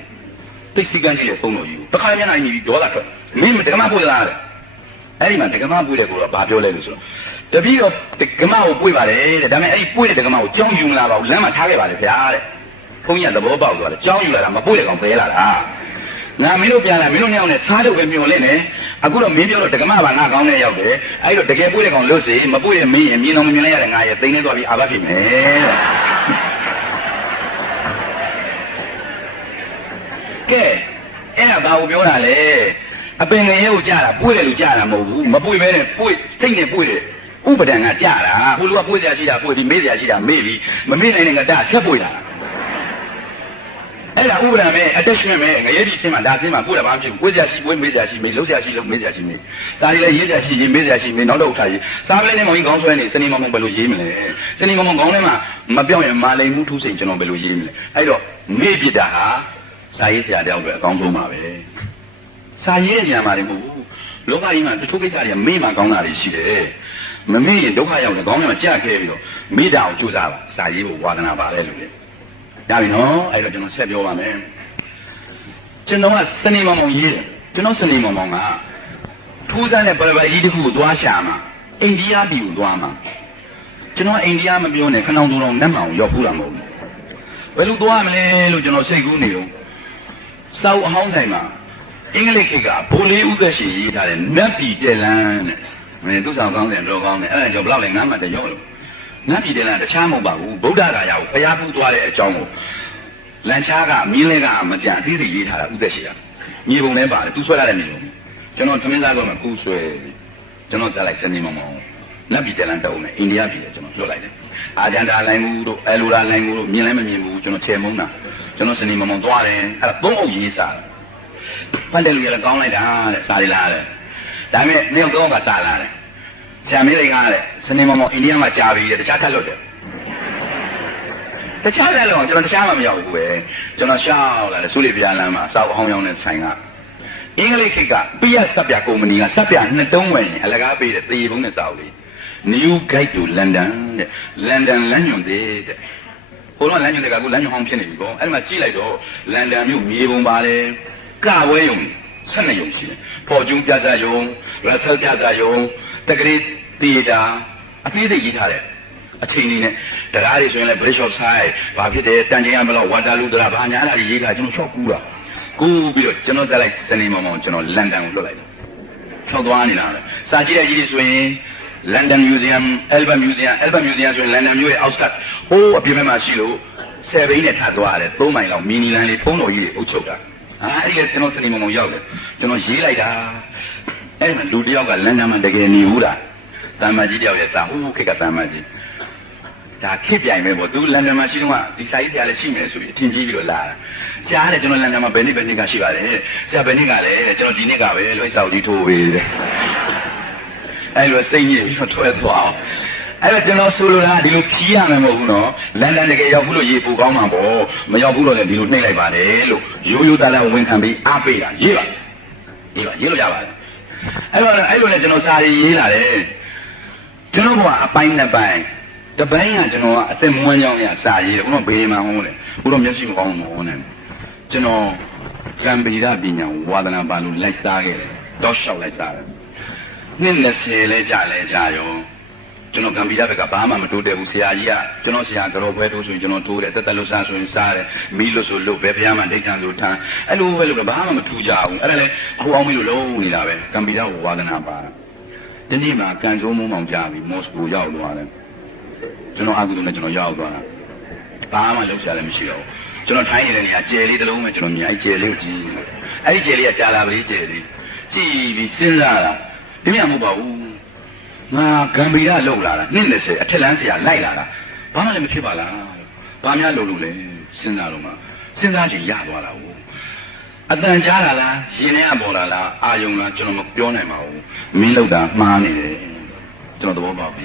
တိတ်စီကန်းကြီးလေပုံတော်ယူတခါမျက်နှာညီပြီးဒေါသထွက်မင်းဒကမပွေလားတဲ့အဲ့ဒီမှာဒကမပွေတဲ့ကိုတော့ဘာပြောလဲလို့ဆိုတော့တပည့်တော့ဒကမကိုပွေပါတယ်တဲ့ဒါပေမဲ့အဲ့ဒီပွေတဲ့ဒကမကိုကြောင်းယူမလာပါဘူးလမ်းမှာထားခဲ့ပါလေဗျာတဲ့ဘုန်းကြီးကသဘောပေါက်သွားတယ်ကြောင်းယူလာတာမပွေတဲ့ကောင်ပဲလာတာငါမင်းတို့ပြန်လာမင်းတို့နှစ်ယောက်နဲ့စားတော့ပဲမျောလင့်နေအခုတော့မင်းပြောတော့ဒကမပါငါကောင်းတဲ့ရောက်တယ်အဲ့တော့တကယ်ပွေတဲ့ကောင်လို့စီမပွေတဲ့မင်းရင်မြင်တော့မမြင်လိုက်ရတယ်ငါရဲ့သိနေသွားပြီးအာဘဖြစ်မယ်ကဲအဲ့ဒါဘာကိုပြောတာလဲအပင်ငယ်ရဲ့ကိုကြားတာပွေတယ်လို့ကြားတာမဟုတ်ဘူးမပွေပဲနဲ့ပွေစိတ်နဲ့ပွေတယ်ဥပဒံကကြားတာဟိုလူကပွေစရာရှိတာပွေပြီးမေးစရာရှိတာမေးပြီးမမေးနိုင်တဲ့ကတည်းကဆက်ပွေတာအဲ့ဒါဥပဒံပဲ attachment ပဲငရဲဒီစင်းမှာဒါစင်းမှာပွေတာဘာမှမဖြစ်ဘူးပွေစရာရှိပွေမေးစရာရှိမေးလုံးစရာရှိလုံးမေးစရာရှိမေးစားရည်လည်းရေးစရာရှိရေးမေးစရာရှိမေးနောက်တော့ထားရေးစားပလဲနဲ့မောင်ကြီးခေါင်းဆွဲနေစနေမောင်ဘယ်လိုရေးမလဲစနေမောင်ခေါင်းထဲမှာမပြောင်းရင်မာလိန်မှုထူးစိန်ကျွန်တော်ဘယ်လိုရေးမလဲအဲ့တော့မေးပြတာဟာစာရေးဆရာတယောက်ပဲအကောင်းဆုံးပါပဲစာရေးတဲ့နေရာမှာလည်းမဟုတ်ဘူးလောကကြီးမှာတချို့ကိစ္စတွေကမေ့မှကောင်းတာတွေရှိတယ်မမေ့ရင်ဒုက္ခရောက်တယ်ခေါင်းထဲမှာကြာခဲ့ပြီးတော့မေ့တာအောင်ကြိုးစားပါစာရေးဖို့ဝါသနာပါပဲလို့လေဒါပြီနော်အဲ့တော့ကျွန်တော်ဆက်ပြောပါမယ်ကျွန်တော်ကစနေမောင်မောင်ရေးတယ်ကျွန်တော်စနေမောင်မောင်ကထူးဆန်းတဲ့ပရပိုက်ကြီးတစ်ခုကိုသွားရှာမှာအိန္ဒိယပြည်ကိုသွားမှာကျွန်တော်အိန္ဒိယမပြောနဲ့ခဏောင်းတော်နတ်မောင်ရောက်ဘူးလားမဟုတ်ဘူးဘယ်လိုသွားမလဲလို့ကျွန်တော်စိတ်ကူးနေတော့စောက်အဟောင်းဆိုင်မှာအင်္ဂလိပ်ခေတ်ကဘိုးလေးဥသက်ရှင်ရေးထားတဲ့နတ်ပြည်တဲလန်းတဲ့မင်းသူဆောင်ကောင်းတယ်တော့ကောင်းတယ်အဲ့ဒါကြောင့်ဘလောက်လဲငါမှတရောလို့နတ်ပြည်တဲလန်းတခြားမဟုတ်ပါဘူးဗုဒ္ဓဂါယာကိုဘုရားဖူးသွားတဲ့အကြောင်းကိုလန်ချားကမင်းလေးကမကြံအသေးစိတ်ရေးထားတာဥသက်ရှင်ကမြေပုံထဲပါတယ်သူဆွဲထားတဲ့မြေပုံကျွန်တော်သမင်းသားကမှကူးဆွဲကျွန်တော်ဇာတ်လိုက်စနေမောင်မောင်နတ်ပြည်တဲလန်းတုံးတယ်အိန္ဒိယပြည်ကျွန်တော်ပြောလိုက်တယ်အာဂျန်တာလိုင်းမှုတို့အလူရာလိုင်းမှုတို့မြင်လည်းမမြင်ဘူးကျွန်တော်ချေမုန်းတာကျွန်တော်စနေမောင်မောင်သွားတယ်အဲ့ဒါသုံးအုပ်ရေးစားဖတ်တယ်လူရလည်းကောင်းလိုက်တာတဲ့စားရလားတဲ့ဒါပေမဲ့နှစ်ယောက်တော့ကစားလာတယ်ဆရာမင်းလေးကတဲ့စနေမောင်မောင်အိန္ဒိယမှာကြာပြီတဲ့တခြားထပ်လွတ်တယ်တခြားလည်းတော့ကျွန်တော်တခြားမှမရောက်ဘူးပဲကျွန်တော်ရှောက်လာတယ်စိုးလီပြားလမ်းမှာစောက်အောင်ရောင်းတဲ့ဆိုင်ကအင်္ဂလိပ်ခေတ်ကပိယစပ်ပြကုမ္ပဏီကစပ်ပြနှစ်တုံးဝင်အလကားပေးတဲ့သေဘုံနဲ့စောက်လေး New Guide to London တဲ့ London လမ်းညွန်တဲ့ဟိုတော့လမ်းညွန်တဲ့ကအခုလမ်းညွန်ဟောင်းဖြစ်နေပြီပေါ့အဲ့ဒီမှာကြည့်လိုက်တော့လန်ဒန်မြို့မြေပုံပါလေကဝဲယုံ12ယုံရှိတယ်ဖော်ကျူးပြဇာယုံရဆယ်ပြဇာယုံတက္ကရီတီတာအသေးစိတ်ရေးထားတယ်အချိန်လေးနဲ့တရားတွေဆိုရင်လည်း British of Side ဘာဖြစ်တယ်တန်ချိန်ရမလို့ဝါတာလူဒရာဘာညာလာရေးထားကျွန်တော်ရှော့ကူးတာကူးပြီးတော့ကျွန်တော်ဆက်လိုက်စနေမောင်မောင်ကျွန်တော်လန်ဒန်ကိုလွတ်လိုက်တယ်ဖြောက်သွားနေတာလေစာကြည့်တဲ့ကြီးတွေဆိုရင် London Museum, Albert Museum ဆိုရင် London မြို့ရဲ့ outskirt ဟိုးအပြင်ဘက်မှာရှိလို့ဆယ်ဘိန်းနဲ့ထပ်သွားတယ်3မိုင်လောက်မီနီလန်လေးဖုံးတော်ကြီးတွေအုပ်ချုပ်တာအဲ့ဒီကျွန်တော်စနေမောင်မောင်ရောက်တယ်ကျွန်တော်ရေးလိုက်တာအဲ့မှာလူတယောက်ကလန်ဒန်မှာတကယ်နေဘူးလားတမ်းမကြီးတယောက်ရဲ့တာဟိုးခေတ်ကတမ်းမကြီးဒါခေတ်ပြိုင်ပဲပေါ့သူလန်ဒန်မှာရှိတော့ဒီစာရေးဆရာလည်းရှိမယ်ဆိုပြီးအထင်ကြီးပြီးတော့လာတာဆရာကလည်းကျွန်တော်လန်ဒန်မှာဘယ်နှစ်ကရှိပါတယ်ဆရာဘယ်နှစ်ကလဲကျွန်တော်ဒီနှစ်ကပဲလွိဆောက်ကြီးထိုးပေးတယ်အဲ့လိုစိတ်ညစ်ပြီးတော့ထွက်သွားအောင်အဲ့တော့ကျွန်တော်ဆိုလိုတာဒီလိုဖြီးရမယ်မဟုတ်ဘူးနော်လန်ဒန်တကယ်ရောက်ဘူးလို့ရေပူကောင်းမှာပေါ့မရောက်ဘူးတော့လည်းဒီလိုနှိမ့်လိုက်ပါတယ်လို့ရိုးရိုးသားသားဝန်ခံပြီးအားပေးတာရေးပါရေးလို့ရပါတယ်အဲ့လိုနဲ့ကျွန်တော်စာရေးလာတယ်ကျွန်တော်ကအပိုင်းနှစ်ပိုင်းတပိုင်းကကျွန်တော်ကအသက်မွေးကြောင်းရစာရေးတယ်ဘုရားဘေးမှာဟောတယ်ဘုရားမျက်စိမကောင်းဘူးဟောတယ်ကျွန်တော်ကံပိရပညာဝါဒနာပါလို့လိုက်စားခဲ့တယ်တော့လျှောက်လိုက်စားတယ်နှစ်20လဲကြာရောကျွန်တော်ကံပိရဘက်ကဘာမှမတိုးတက်ဘူးဆရာကြီးကကျွန်တော်ဆရာကြော်ပွဲတိုးဆိုရင်ကျွန်တော်တိုးတယ်တက်တက်လို့စားဆိုရင်စားတယ်မီးလို့ဆိုလို့ပဲဘုရားမှဒိဋ္ဌံလို့ထမ်းအဲ့လိုပဲလို့ဘာမှမထူကြဘူးအဲ့ဒါလေဟိုအောင်မီးလို့လုံးနေတာပဲကံပိရဝါဒနာပါဒီနေ့မှာကံစိုးမုံမောင်ကြပြီမော်စကိုရောက်သွားတယ်ကျွန်တော်အကူတူနဲ့ကျွန်တော်ရောက်သွားတာဘာမှလုပ်ရလည်းမရှိတော့ဘူးကျွန်တော်ထိုင်းနေတဲ့နေရာကျယ်လေးတစ်လုံးပဲကျွန်တော်မြင်အဲ့ကျယ်လေးကိုကြည့်အဲ့ဒီကျယ်လေးကကြာလာပြီကျယ်လေးကြည့်ပြီးစဉ်းစားတာဒီမြတ်မဟုတ်ပါဘူး ငါဂမ်ဘီယာလောက်လာတာ20အထက်လန်းဆရာလိုက်လာတာဘာမှလည်းမဖြစ်ပါလားဘာများလို့လဲစဉ်းစားတော့မှစဉ်းစားချင်ရသွားတာဟုတ်အတန်ကြားလာလားရင်ထဲကပေါ်လာလားအာယုံလားကျွန်တော်မပြောနိုင်ပါဘူးမင်းလောက်တာမှားနေတယ်ကျွန်တော်သဘောပေါက်ပြီ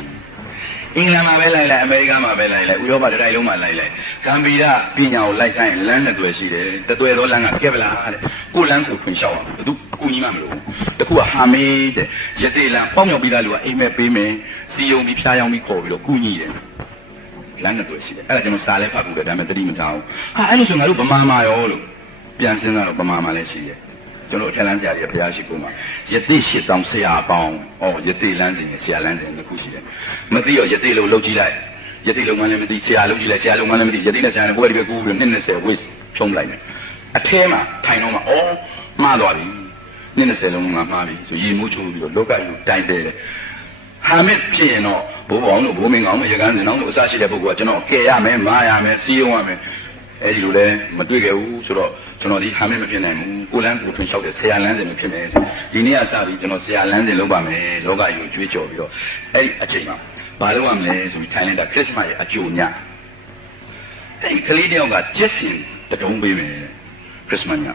အင်္ဂလန်မှာပဲလိုက်လိုက်အမေရိကန်မှာပဲလိုက်လိုက်ဥရောပတစ်တိုင်းလုံးမှာလိုက်လိုက်ဂမ်ဘီယာပညာကိုလိုက်ဆိုင်လမ်းနဲ့တွေ့ရှိတယ်တတွေ့တော့လမ်းကကဲပလားတဲ့ကိုလမ်းကိုဖွင့်လျှောက်အောင်ဘသူကိုကြီးမှမလို့တခုကဟာမေးတဲ့ရသေးလမ်းပေါက်မြောက်ပြီးသားလူကအိမ်မက်ပေးမယ်စီယုံပြီးဖျားယောင်းပြီးခေါ်ပြီးတော့ကုညီတယ်လမ်းနဲ့တွေ့ရှိတယ်အဲ့ဒါကျွန်တော်စာလဲဖတ်ဘူးတယ်ဒါပေမဲ့တတိမထားဘူးဟာအဲ့လိုဆိုငါတို့ဗမာမှာရောလို့ပြန်စဉ်းစားတော့ဗမာမှာလည်းရှိတယ်ကျွန်တော်အထက်လမ်းဆရာကြီးဘုရားရှိခိုးမှာယတိရှိတောင်ဆရာပေါင်းယတိလမ်းစဉ်ဆရာလမ်းစဉ်တစ်ခုရှိတယ်မသိရောယတိလို့လှုပ်ကြည့်လိုက်ယတိလုံးမှလည်းမသိဆရာလှုပ်ကြည့်လိုက်ဆရာလုံးမှလည်းမသိယတိနဲ့ဆရာနဲ့ကိုယ်တည်းပဲကူးပြီး20ဝစ်ဖြုံးလိုက်တယ်အထဲမှာထိုင်တော့မှမှားသွားပြီ20လုံးမှာမှားပြီဆိုရေမိုးချိုးပြီးတော့လောကကြီးကိုတိုင်တယ်ဟာမစ်ဖြစ်ရင်တော့ဘိုးဘောင်တို့ဘိုးမင်းကောင်တို့ရကန်းစင်အောင်တို့အစရှိတဲ့ပုဂ္ဂိုလ်ကကျွန်တော်ကယ်ရမယ်မာရမယ်စီးရုံးရမယ်အဲဒီလိုလဲမတွေ့ခဲ့ဘူးဆိုတော့ကျွန်တော်ဒီဟာမင်းမဖြစ်နိုင်ဘူးကိုလန်းကိုထွင်လျှောက်တဲ့ဆရာလန်းစဉ်မဖြစ်နိုင်ဘူးဒီနေ့ကစပြီးကျွန်တော်ဆရာလန်းစဉ်လုပ်ပါမယ်လောကကြီးကိုကြွေးကြော်ပြီးတော့အဲဒီအချိန်မှာဘာလုပ်ရမလဲဆိုပြီးထိုင်လိုက်တာခရစ်စမတ်ရဲ့အကျိုးညအဲဒီကလေးတယောက်ကကျစ်စင်တုံးပေးမယ်ခရစ်စမတ်ည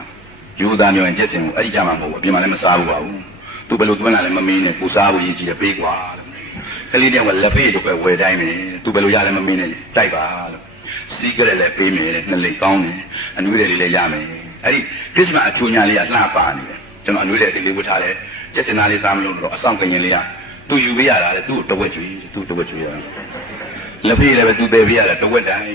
ယူသားမျိုးရင်ကျစ်စင်ကိုအဲ့ဒီကြမှာမဟုတ်ဘူးအပြင်မှာလည်းမစားဘူးပါဘူးသူဘယ်လိုသွန်းလာလဲမမင်းနဲ့ကိုစားဖို့ရည်ကြည့်တယ်ပေးကွာကလေးတယောက်ကလက်ဖေးတော့ပဲဝယ်တိုင်းမယ်သူဘယ်လိုရလဲမမင်းနဲ့တိုက်ပါလို့စီးကြတယ်လည်းပေးမယ်နှစ်လိပ်ကောင်းတယ်အနွေးလေးလည်းရမယ်အဲ့ဒီခရစ်စမတ်အချိုညာလေးကလှပါနေတယ်ကျွန်တော်အနွေးလေးလေးဝတ်ထားတယ်ကျက်စင်သားလေးစားမလို့တော့အဆောင်ကရင်လေးကသူယူပေးရတာလေသူ့တဝက်ကျွေးသူ့တဝက်ကျွေးရလက်ဖေးလည်းပဲသူပေးပေးရတယ်တဝက်တိုင်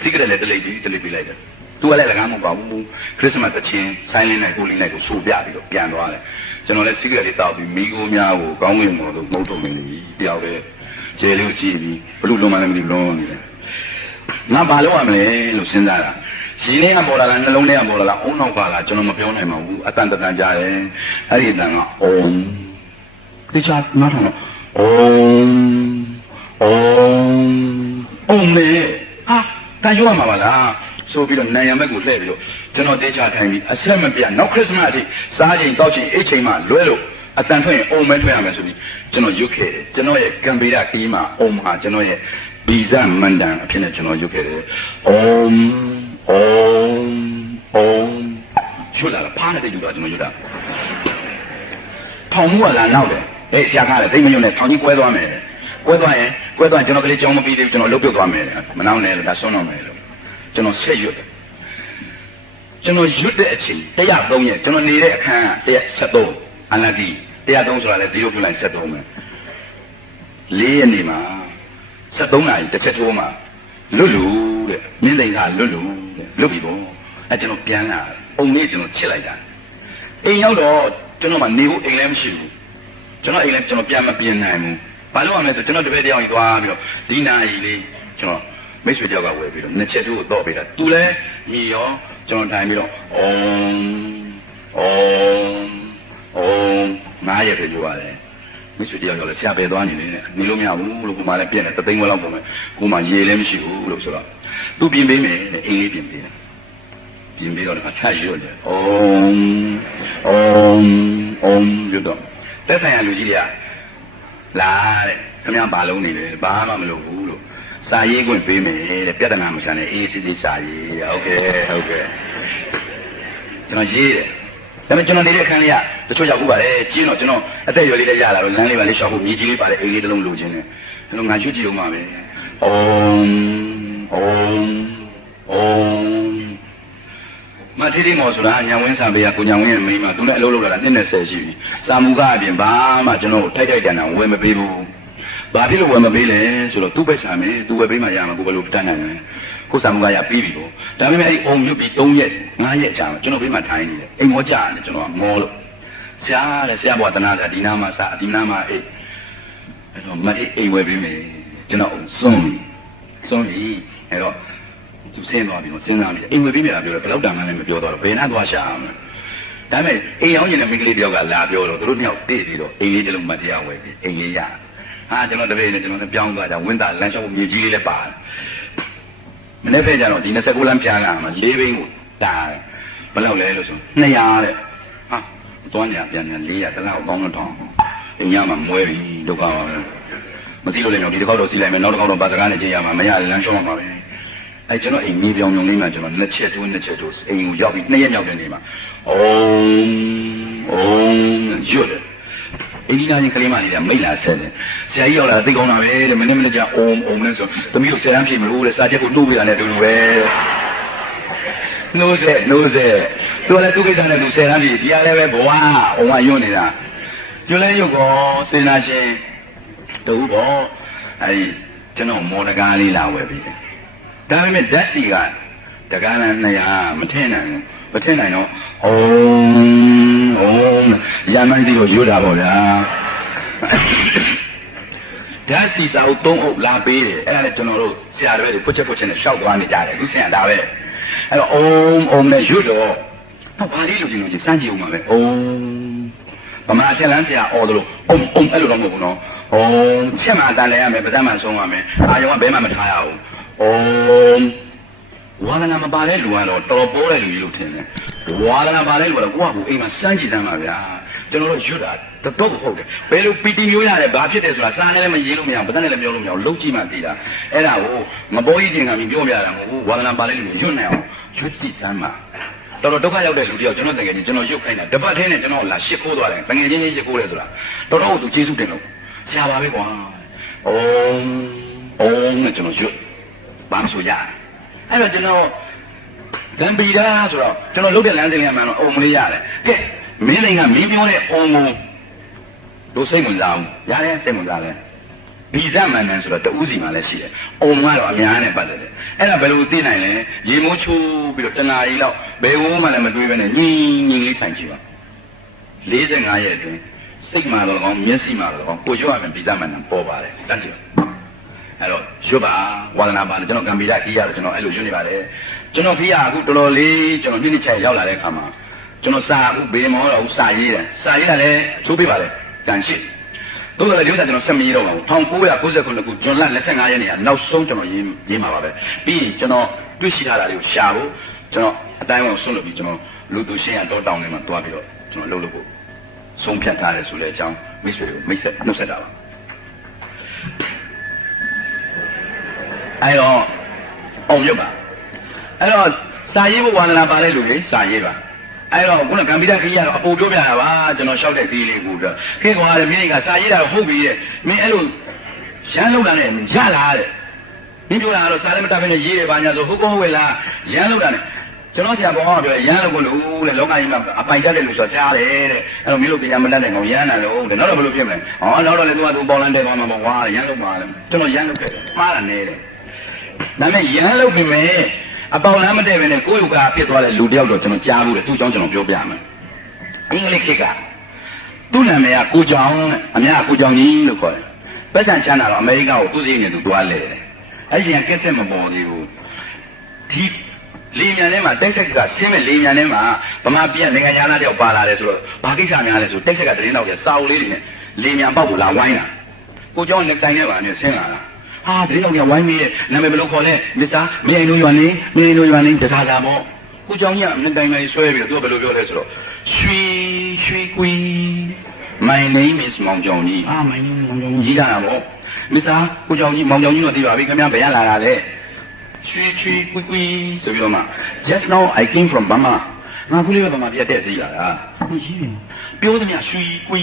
းစီးကြတယ်လည်းတလိပ်ပြီးတလိပ်ပေးလိုက်တယ်သူကလည်းလည်းကားမပေါ့ဘူးခရစ်စမတ်တချင်းဆိုင်းလင်းနဲ့ကိုလင်းနဲ့ကိုဆိုပြပြီးတော့ပြန်သွားတယ်ကျွန်တော်လည်းစီးကြတယ်တောက်ပြီးမိကိုများကိုကောင်းဝင်မော်လို့မဟုတ်တော့မင်းကြီးတယောက်ပဲကျဲလေးကိုကြည့်ပြီးဘလို့လုံးမလည်းမသိလုံးနေတယ်ငါဘာလုပ်ရမလဲလို့စဉ်းစားတာရှင်လေးကပေါ်လာလားနှလုံးထဲကပေါ်လာလားအုံနောက်ကလားကျွန်တော်မပြောနိုင်ပါဘူးအတန်တန်ကြားတယ်အဲ့ဒီအတန်ကတိကျနားထောင်တော့မေဟာတန်ရွရမှာပါလားဆိုပြီးတော့နိုင်ရမက်ကိုလှည့်ပြီးတော့ကျွန်တော်တေချာထိုင်ပြီးအဆက်မပြတ်နောက်ခရစ်စမတ်အထိစားချိန်တောက်ချိန်အိတ်ချိန်မှလွဲလို့အတန်ထွက်ရင်အုံမဲထွက်ရမယ်ဆိုပြီးကျွန်တော်ရွတ်ခဲ့တယ်ကျွန်တော်ရဲ့ကံပေရခီးမှာအုံမှာကျွန်တော်ရဲ့ဗီဇမန္တန်အဖြစ်နဲ့ကျွန်တော်ရွတ်ခဲ့တယ်ရွတ်လာဖားနေတဲ့လူတော့ကျွန်တော်ရွတ်တာထောင်မှုကလာနောက်တယ်ဆရာကားလည်းတိတ်မညွန့်နဲ့ထောင်ကြီးကွဲသွားမယ်ကွဲသွားရင်ကျွန်တော်ကလေးကြောင်းမပြီးသေးဘူးကျွန်တော်လှုပ်ပြုတ်သွားမယ်မနှောင်းနဲ့လို့ဒါဆွမ်းတော့မယ်လို့ကျွန်တော်ဆက်ရွတ်တယ်ကျွန်တော်ရွတ်တဲ့အချိန်103ရက်ကျွန်တော်နေတဲ့အခန်းက173အလတိ103ဆိုတာလဲ0ပြလိုက်73ပဲ4ရက်နေမှာ73နာရီတစ်ချက်ထိုးမှာလွတ်လူတဲ့မင်းသိန်းကလွတ်လူတဲ့လွတ်ပြီပေါ့အဲကျွန်တော်ပြန်လာအုံလေးကျွန်တော်ချစ်လိုက်တာအိမ်ရောက်တော့ကျွန်တော်မှနေဖို့အိမ်လည်းမရှိဘူးကျွန်တော်အိမ်လည်းကျွန်တော်ပြန်မပြင်နိုင်ဘူးဘာလို့ရမလဲဆိုကျွန်တော်တပည့်တယောက်ကြီးသွားပြီးတော့ဒီနာရီလေးကျွန်တော်မိတ်ဆွေတယောက်ကဝယ်ပြီးတော့နှစ်ချက်တို့ကိုတော့ပေးတာသူလည်းညီရောကျွန်တော်ထိုင်ပြီးတော့9ရက်ပဲပြောရတယ်မိတ်ဆွေတယောက်ကလည်းဆရာပဲသွားနေတယ်နေလို့မရဘူးလို့ကိုမှလည်းပြည့်တယ်3သိန်းခွဲလောက်ပုံမယ်ကိုမှရေလည်းမရှိဘူးလို့ဆိုတော့သူပြင်ပေးမယ်အိမ်လေးပြင်ပေးတယ်ပြင်ပေးတော့ထပ်ရွတ်တယ်ရွတ်တော့တက်ဆိုင်ရလူကြီးတွေကလာတဲ့ခင်ဗျားဘာလုံးနေလဲဘာမှမလုပ်ဘူးလို့စာရေးခွင့်ပေးမယ်တဲ့ပြဿနာမချမ်းနဲ့အေးစစ်စစ်စာရေးဟုတ်ကဲ့ကျွန်တော်ရေးတယ်ဒါပေမဲ့ကျွန်တော်နေတဲ့အခန်းလေးကတချို့ရောက်ခုပါလေကျင်းတော့ကျွန်တော်အသက်ရွယ်လေးလည်းရလာတော့လမ်းလေးပါလေးရှောက်ဖို့မြေကြီးလေးပါလေအိမ်လေးတစ်လုံးလိုချင်တယ်အဲ့လိုငါရွှေ့ကြည့်အောင်ပါပဲမထေရီမော်ဆိုတာညံဝင်းဆံပေးကကိုညံဝင်းရဲ့မိန်းမသူနဲ့အလုပ်လုပ်လာတာ20ရှိပြီစာမူကအပြင်ဘာမှကျွန်တော်ထိုက်တန်တာဝယ်မပေးဘူးဘာဖြစ်လို့ဝယ်မပေးလဲဆိုတော့သူ့ပဲဆံမယ်သူဝယ်ပေးမှရမှာကိုဘယ်လိုတတ်နိုင်လဲကိုစာမူကရပြီးပြီပေါ့ဒါပေမဲ့အဲ့ဒီအုံရွတ်ပြီး3ရက်5ရက်ကြာမှကျွန်တော်ဘေးမှာထိုင်နေတယ်အိမ်မောကြာတယ်ကျွန်တော်ကမောလို့ဆရာဘွားတနာတာဒီနားမှာစာဒီနားမှာအိတ်အဲ့တော့မအိမ်ဝယ်ပေးမယ်ကျွန်တော်စွန့်ပြီအဲ့တော့သူဆင်းသွားပြီစဉ်းစားပြီးအိမ်ဝယ်ပေးမယ်လားပြောတယ်ဘယ်တော့တန်မှလည်းမပြောတော့ဘယ်နှသွားရှာမှာဒါပေမဲ့အိမ်ရောက်ရင်လည်းမိန်းကလေးတယောက်ကလာပြောတော့သူတို့နှစ်ယောက်တည့်ပြီးတော့အိမ်လေးတစ်လုံးမတရားဝယ်ပြီးအိမ်လေးရဟာကျွန်တော်တပည့်နဲ့ကျွန်တော်လည်းပြောင်းသွားကြဝင်းသားလမ်းလျှောက်မြေကြီးလေးလည်းပါတယ်မနေ့ဖက်ကျတော့ဒီ29လမ်းပြန်လာမှာ4ဘိန်းကိုတာတယ်ဘယ်လောက်လဲလို့ဆို200တဲ့ဟာသွားညာပြန်ညာ400တလောက်ကောင်းတော့ အိမ်ရမှာမွဲပြီဒုက္ခပါပဲမစီလို့လည်းတော့ဒီတစ်ခေါက်တော့စီလိုက်မယ်နောက်တစ်ခေါက်တော့ပါစကားနဲ့ကြည့်ရမှာမရလမ်းရှောင်းမှာပဲအဲကျွန်တော်အိမ်ကြီးပြောင်းလေးမှာကျွန်တော်နှစ်ချက်တိုးအိမ်ကိုရောက်ပြီး2ရက်မြောက်တဲ့နေ့မှာအုံရွတ်တယ်အင်းဒီနာချင်းကလေးမလေးကမိတ်လာဆက်တယ်ဆရာကြီးရောက်လာသိကောင်းတာပဲတဲ့မနေ့ကျအုံလဲဆိုသမီးတို့ဆယ်တန်းဖြေမလို့တဲ့စာချက်ကိုတိုးပြတာနဲ့အတူတူပဲနှိုးဆက်သူလည်းသူ့ကိစ္စနဲ့သူဆယ်တန်းဖြေဒီကလည်းပဲဘဝအုံကယွတ်နေတာကျွလဲရုပ်ကောစေနာရှင်တူပေါ့အဲဒီကျွန်တော်မော်ဒကားလေးလာဝယ်ပြီးတယ်ဒါပေမဲ့ဓာတ်စီကတကားလန်း200မထည့်နိုင်တော့အုံရမ်းမိုင်းပြီးတော့ရွတ်တာပေါ့ဗျာဓာတ်စီစာအုပ်3အုပ်လာပေးတယ်အဲ့ဒါလည်းကျွန်တော်တို့ဆရာတွေဖွက်ချက်နဲ့ရှောက်သွားနေကြတယ်သူဆရာဒါပဲအဲ့တော့အုံနဲ့ရွတ်တော့ဘာလေးလိုချင်လို့စမ်းကြည့်ဦးမှာပဲဗမာချက်လန်းဆရာအော်တို့အုံအဲ့လိုတော့မဟုတ်ဘူးနော်ချက်မှတန်လဲရမယ်ပါးစပ်မှဆုံးရမယ်အာယုံကဘဲမှမထားရဘူးဝါဒနာမပါတဲ့လူကတော့တော်ပိုးတဲ့လူကြီးလို့ထင်တယ်ဝါဒနာပါတဲ့လူကတော့ကိုယ့်ဟာကိုယ်အိမ်မှာစမ်းကြည့်စမ်းပါဗျာကျွန်တော်တို့ရွတ်တာတော့ဟုတ်တယ်ဘယ်လိုပီတီမျိုးရတယ်ဘာဖြစ်တယ်ဆိုတာစားနဲ့လည်းမရေးလို့မရဘူးပါးစပ်နဲ့လည်းပြောလို့မရဘူးလုံးကြည့်မှသိတာအဲ့ဒါကိုမပေါ်ကြီးတင်ကပြီးပြောပြတာမဟုတ်ဘူးဝါဒနာပါတဲ့လူရွတ်နိုင်အောင်ရွတ်ကြည့်စမ်းပါတော်ဒုက္ခရောက်တဲ့လူတယောက်ကျွန်တော်တကယ်ကြီးကျွန်တော်ရုပ်ခိုင်းတာတပတ်ထဲနဲ့ကျွန်တော်လာရှစ်ခိုးသွားတယ်ငွေချင်းရှစ်ခိုးတယ်ဆိုတာတော်တော်သူကျေးဇူးတင်လို့ဆရာပါပဲကွာအုံနဲ့ကျွန်တော်ရွတ်ဘာမှဆိုရအဲ့တော့ကျွန်တော်တံပီတာဆိုတော့ကျွန်တော်လုပ်တဲ့လမ်းစဉ်ကမှတော့အုံမလေးရတယ်ကဲမင်းနိုင်ငံမင်းပြောတဲ့အုံကိုတို့စိတ်ဝင်စားအောင်ရတယ်စိတ်ဝင်စားလဲဗီဇမန်နန်ဆိုတော့တဦးစီမှလည်းရှိတယ်အုံကတော့အများနဲ့ပတ်သက်တယ်အဲ့ဒါဘယ်လိုသိနိုင်လဲရေမိုးချိုးပြီးတော့တနာရီလောက်ဘယ်ဝုန်းမှလည်းမတွေးဘဲနဲ့ညင်းလေးထိုင်ကြည့်ပါ45ရက်အတွင်းစိတ်မှတော့ကောင်းမျက်စိမှတော့ကောင်းကိုရွတ်ရမယ်ဗီဇမန်နန်ပေါ်ပါတယ်စမ်းကြည့်အဲ့တော့ရွတ်ပါဝါဒနာပါကျွန်တော်ကံပီတာကြီးရတယ်ကျွန်တော်အဲ့လိုရွတ်နေပါတယ်ကျွန်တော်ဖေးရအခုတော်တော်လေးကျွန်တော်နေ့ချင်ရောက်လာတဲ့အခါမှာကျွန်တော်စာအခုဘေးမောတော့စာရေးတယ်စာရေးတာလည်းချိုးပေးပါလေတန်ရှိတို့လည်းဒီဥစ္စာကျွန်တော်ဆက်မရေးတော့ပါဘူး1999ခုဇွန်လ25ရက်နေ့ကနောက်ဆုံးကျွန်တော်ရေးမှာပါပဲပြီးရင်ကျွန်တော်တွေ့ရှိထားတာလေးကိုရှာဖို့ကျွန်တော်အတိုင်းအောင်ဆွတ်လို့ပြီးကျွန်တော်လူသူရှင်းရတော့တောင်းနေမှာတွားပြီးတော့ကျွန်တော်လှုပ်လို့ဖို့ဆုံးဖြတ်ထားတယ်ဆိုတဲ့အကြောင်းမိတ်ဆွေကိုမိတ်ဆက်နှုတ်ဆက်တာပါအဲ့တော့အောင်ရုပ်ပါအဲ့တော့စာရေးဖို့ဝါဒနာပါတဲ့လူတွေစာရေးပါအဲ့တော့ခုနကံပီတာခကြီးကတော့အပူပြောပြတာပါကျွန်တော်လျှောက်တဲ့ဒီလေးကိုတော့ခေကွာတယ်မင်းကစာရေးတာဟုတ်ပြီတဲ့မင်းအဲ့လိုရမ်းလောက်တာနဲ့ရလာတဲ့မင်းပြောတာကတော့စာလည်းမတတ်ဘဲနဲ့ရေးတယ်ပါညာဆိုဟုတ်ကောဟုတ်ဝဲလားရမ်းလောက်တာနဲ့ကျွန်တော်ဆရာဘောကပြောရမ်းလို့ကိုလို့တဲ့လောကကြီးမှာအပိုင်တက်တယ်လို့ဆိုကြားတယ်တဲ့အဲ့တော့မင်းတို့ပညာမတတ်တဲ့ကောင်ရမ်းတယ်လို့တဲ့နောက်တော့ဘယ်လိုဖြစ်မလဲနောက်တော့လည်းသူကသူပေါလန်တဲ့ကောင်မှာဝါရမ်းလို့ပါလေကျွန်တော်ရမ်းလို့ခဲ့တယ်မှားတာနေတယ်ဒါနဲ့ရမ်းလို့ပြီမဲ့အပေါင်လမ်းမတည့်ပဲနဲ့ကိုယ့်လူကဖြစ်သွားတဲ့လူတယောက်တော့ကျွန်တော်ကြားလို့တယ်သူ့ကြောင့်ကျွန်တော်ပြောပြမယ်အင်္ဂလိပ်ခေတ်ကသူ့နာမည်ကကိုကြောင်အများကိုကြောင်ကြီးလို့ခေါ်တယ်ပတ်စံချမ်းသာတော့အမေရိကကိုသူ့စီးနေသူတွားလဲတယ်အဲ့ဒီကကက်ဆက်မပေါ်သေးဘူးဒီလေမြန်ထဲမှာတက်ဆက်ကဆင်းမဲ့လေမြန်ထဲမှာဗမာပြည်နိုင်ငံသားတယောက်ပါလာတယ်ဆိုတော့ဘာကိစ္စများလဲဆိုတက်ဆက်ကတရင်တော့ကျစာအုပ်လေးတွေနဲ့လေမြန်ပေါက်ကိုလာဝိုင်းတာကိုကြောင်နဲ့တိုင်နဲ့ပါနဲ့ဆင်းလာတာဟာတယောက်ဝိုင်းပြီးတဲ့နာမည်ဘယ်လိုခေါ်လဲမစ္စတာမြိုင်လိုရွာနေတစားစားပေါ့ကိုကြောင်ကြီးကမတိုင်ဆွဲပြီးတော့သူကဘယ်လိုပြောလဲဆိုတော့ရွှေကွီ My name is မောင်ကြောင်ကြီးmy name is မောင်ကြောင်ကြီးတာပေါ့မစ္စတာကိုကြောင်ကြီးမောင်ကြောင်ကြီးတော့သိပါပြီခင်ဗျားဘယ်ရလာတာလဲရွှေကွီဆိုပြီးတော့မှ just now I came from Burma ငါခုလေးပဲဗမာပြည်တက်စီလာတာဟုတ်ရှိတယ်ပြောသမျှရွှေကွီ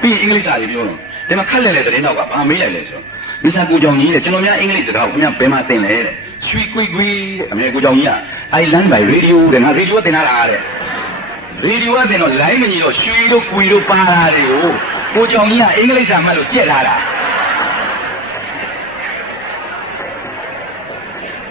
ပြီးအင်္ဂလိပ်စာတွေပြောတော့ဒီမှာခက်လဲတဲ့နောက်ကဘာမေးလိုက်လဲဆိုတော့မစ္စတာကိုကြောင်ကြီးတဲ့ကျွန်တော်များအင်္ဂလိပ်စကားကိုခင်ဗျားဘယ်မှာသင်လဲတဲ့ရွှေကွီတဲ့အမေကိုကြောင်ကြီးက I learn by radio တဲ့ငါရေဒီယိုသင်လာတာတဲ့ရေဒီယိုကသင်တော့ line မကြီးတော့ရွှေတို့ကွီတို့ပါလာတယ်ကိုကြောင်ကြီးကအင်္ဂလိပ်စာမှတ်လို့ကြက်လာတာ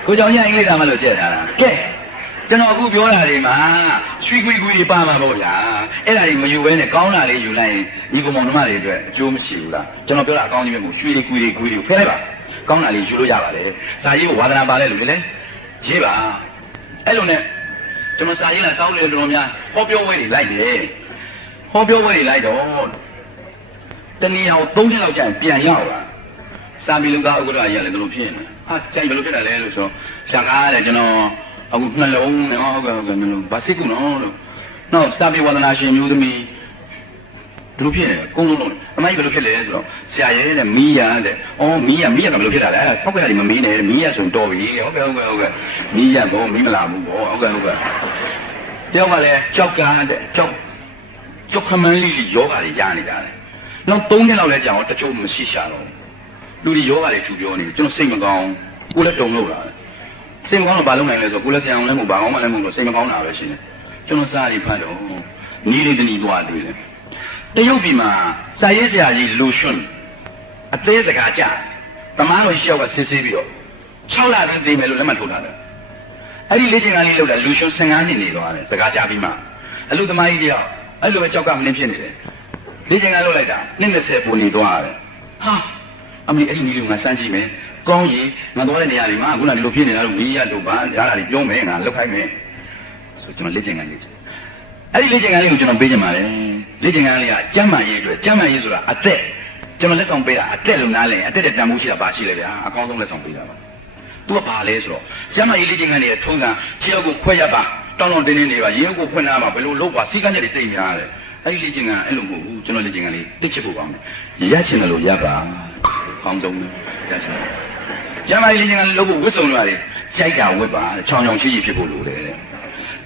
ကိုကြောင်ကြီးကအင်္ဂလိပ်စာမှတ်လို့ကြက်လာတာကဲကျွန်တော်အခုပြောတာတွေမှာရွှေကွီတွေပါမှာပေါ့ဗျာအဲ့ဒါတွေမယူဘဲနဲ့ကောင်းတာလေးယူလိုက်ရင်ဒီကောင်မောင်နှမတွေအတွက်အကျိုးမရှိဘူးလားကျွန်တော်ပြောတာအကောင်းကြီးပဲမို့ရွှေကွီတွေဖဲလိုက်ပါကောင်းတာလေးယူလို့ရပါတယ်စာရေးကိုဝါဒနာပါလဲလူတွေလည်းရေးပါအဲ့လိုနဲ့ကျွန်တော်စာရေးလာစောင်းလေတော်များဟောပြောဝဲတွေလိုက်တယ်ဟောပြောဝဲတွေလိုက်တော့တနည်းအောင်3နှစ်လောက်ကြာပြန်ရောက်လာစာမီလူကဥက္ကဋ္ဌကြီးကလည်းဘယ်လိုဖြစ်နေဟာကျိုင်ဘယ်လိုဖြစ်တာလဲလို့ဆိုရှာကားလည်းကျွန်တော်အခုနှလုံးနဲ့ဟုတ်ကဲ့ဘာစိတ်ကူနော်လို့နောက်စာပေဝါဒနာရှင်မျိုးသမီးဒ လူဖြစ်နေတယ်ကုန်းလုံးလုံးအမကြီးဘယ်လိုဖြစ်လဲဆိုတော့ဆရာရဲတဲ့မီးရတဲ့အော်မီးရကဘယ်လိုဖြစ်တာလဲဖောက်ကလေးမမီးနဲ့မီးရဆိုတော်ပြီဟုတ်ကဲ့မီးရဘောမီးမလာဘူးဘောဟုတ်ကဲ့တယောက်ကလည်းကြောက်ကန်းတဲ့ကြောက်ခမန်းလေးယောဂါတွေရနေတာလေနောက်3နှစ်လောက်လဲကြာအောင်တချို့မရှိရှာတော့လူတွေယောဂါတွေထူပြောနေကျွန်တော်စိတ်မကောင်းကိုလည်းတုံလို့လာစိတ်မကောင်းတော့ဘာလုပ်နိုင်လဲဆိုကိုလည်းဆရာအောင်လည်းမဟုတ်ဘာကောင်းမှလည်းမဟုတ်လို့စိတ်မကောင်းတာပဲရှိတယ်ကျွန်တော်စားရဖတ်တော့နီးလေးတနီးသွားတွေ့တယ်တရုတ်ပြည်မှာစာရေးဆရာကြီးလူရွှွန်းအသေးစကားကြတမားတော်ရှိရောက်ကစစ်ဆေးပြီးတော့6လအတွင်းသိမယ်လို့လက်မှတ်ထိုးထားတယ်အဲ့ဒီလေ့ကျင့်ခန်းလေးလုပ်တာလူရွှွန်း15နှစ်နေသွားတယ်စကားကြပြီးမှအလူသမားကြီးတယောက်အဲ့လိုပဲကြောက်ကမင်းဖြစ်နေတယ်လေ့ကျင့်ခန်းလုပ်လိုက်တာ20ပုံနေသွားတယ်ဟာအမေအဲ့ဒီနီးလေးငါစမ်းကြည့်မယ်ကောင်းရင်ငါသွားတဲ့နေရာတွေမှာခုနကလူဖြစ်နေတာလို့မီးရတို့ပါရတာတွေပြောမယ်ငါလုပ်ခိုင်းမယ်ဆိုကျွန်တော်လေ့ကျင့်ခန်းလေးအဲ့ဒီလေ့ကျင့်ခန်းလေးကိုကျွန်တော်ပေးချင်ပါတယ်လေ့ကျင့်ခန်းလေးကကျမ်းမာရေးအတွက်ကျမ်းမာရေးဆိုတာအသက်ကျွန်တော်လက်ဆောင်ပေးတာအသက်လို့နားလည်အသက်တဲ့တန်ဖိုးရှိတာပါရှိလေဗျာအကောင်းဆုံးလက်ဆောင်ပေးတာပါသူကဘာလဲဆိုတော့ကျမ်းမာရေးလေ့ကျင့်ခန်းလေးထုံးစံခြေထောက်ကိုခွဲရပါတောင်းတောင်းတင်းတင်းနေပါရေကိုဖွင့်လာမှာဘယ်လိုလုပ်ပါစီကန်းချက်တွေတိတ်များတယ်အဲ့ဒီလေ့ကျင့်ခန်းအဲ့လိုမဟုတ်ဘူးကျွန်တော်လေ့ကျင့်ခန်းလေးတိတ်ချစ်ဖို့ကောင်းတယ်ရချင်တယ်လို့ရပါကောင်းဆုံးရချင်တယ်ကျမ်းမာရေးလေ့ကျင့်ခန်းလုပ်ဖို့ဝတ်စုံတွေရိုက်တာဝတ်ပါချောင်းချောင်းချီချီဖြစ်ဖို့လိုတယ်တဲ့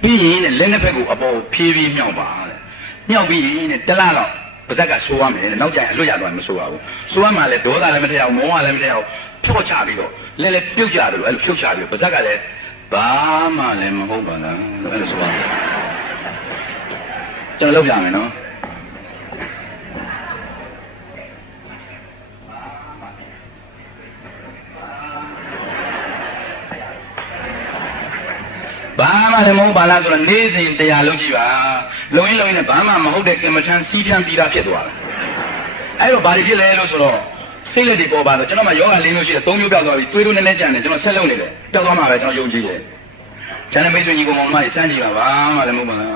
ပြီးရင်လက်နှစ်ဖက်ကိုအပေါ်ဖြည်းဖြည်းမြောက်ပါတဲ့မြောက်ပြီးရင်တလားတော့ပါဇက်ကဆိုးရမယ်တဲ့နောက်ကျရင်အလွတ်ရတော့မဆိုးရဘူးဆိုးရမှလည်းဒေါသလည်းမထည့်အောင်မောဟလည်းမထည့်အောင်ဖြော့ချပြီးတော့လဲလဲပြုတ်ကြတယ်လို့အဲ့လိုဖြုတ်ချပြီးပါဇက်ကလည်းဘာမှလည်းမဟုတ်ပါလားအဲ့လိုဆိုရမယ်ကျွန်တော်လုပ်ပြမယ်နော်ဘာမှလည်းမဟုတ်ပါလားဆိုတော့နေ့စဉ်တရားလုံးကြည့်ပါလုံရင်းနဲ့ဘာမှမဟုတ်တဲ့ကင်မထန်စီးပြန်ပြီးသားဖြစ်သွားတယ်အဲ့တော့ဘာတွေဖြစ်လဲလို့ဆိုတော့စိတ်လက်တွေပေါ်ပါတော့ကျွန်တော်မှယောဂ၄မျိုးရှိတယ်၃မျိုးပြောက်သွားပြီသွေးတို့နည်းနည်းကြံတယ်ကျွန်တော်ဆက်လုပ်နေတယ်ပြောက်သွားမှာပဲကျွန်တော်ယုံကြည်တယ်ကျန်တဲ့မိတ်ဆွေညီကောင်မောင်မကြီးစမ်းကြည့်ပါဘာမှလည်းမဟုတ်ပါလား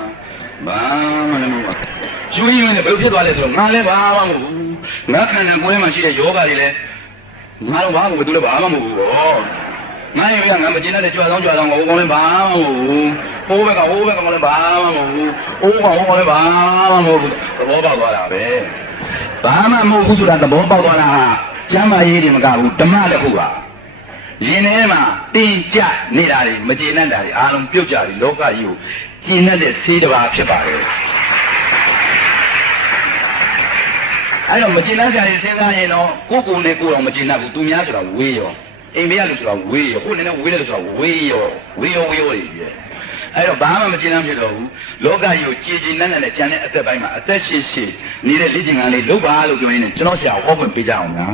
ဘာမှလည်းမဟုတ်ပါယူရင်းနဲ့ဘယ်လိုဖြစ်သွားလဲဆိုတော့ငါလည်းဘာမှမဟုတ်ဘူးငါခန္ဓာကိုယ်ထဲမှာရှိတဲ့ယောဂတွေလည်းငါတော့ဘာမှမဟုတ်ဘူးလည်းဘာမှမဟုတ်ဘူးပေါ့ငါရောငါမကျင်တဲ့ကြွားဆောင်ကိုကောင်းလည်းဘာမှမဟုတ်ဘူးဟိုးဘက်ကလည်းဘာမှမဟုတ်ဘူးအိုးကလည်းဘာမှမဟုတ်ဘူးသဘောပေါက်သွားတာပဲဘာမှမဟုတ်ဘူးဆိုတာသဘောပေါက်သွားတာဟာကျမ်းမာရေးတွေမကဘူးဓမ္မလည်းဟုတ်ပါရင်ထဲမှာတင်ကြနေတာတွေမကျေနပ်တာတွေအားလုံးပြုတ်ကြပြီးလောကကြီးကိုကျေနပ်တဲ့ဆေးတစ်ပါးဖြစ်ပါတယ်အဲ့တော့မကျေနပ်ကြတဲ့စဉ်းစားရင်တော့ကိုယ်ကိုယ်နဲ့ကိုယ်တော့မကျေနပ်ဘူးသူများဆိုတာဝေးရောအိမ်မရလို့ဆိုတာဝေးရောကိုယ်နဲ့ဝေးတယ်လို့ဆိုတာဝေးရောကြီးရဲ့အဲ့တော့ဘာမှမကျေနပ်ဖြစ်တော့ဘူးလောကကြီးကိုကြည်ကြည်နက်နက်နဲ့ကြံတဲ့အသက်ပိုင်းမှာအသက်ရှိနေတဲ့လေ့ကျင့်ခန်းလေးလုပ်ပါလို့ပြောရင်းနဲ့ကျွန်တော်ဆရာဟောခွင့်ပေးကြအောင်ညာ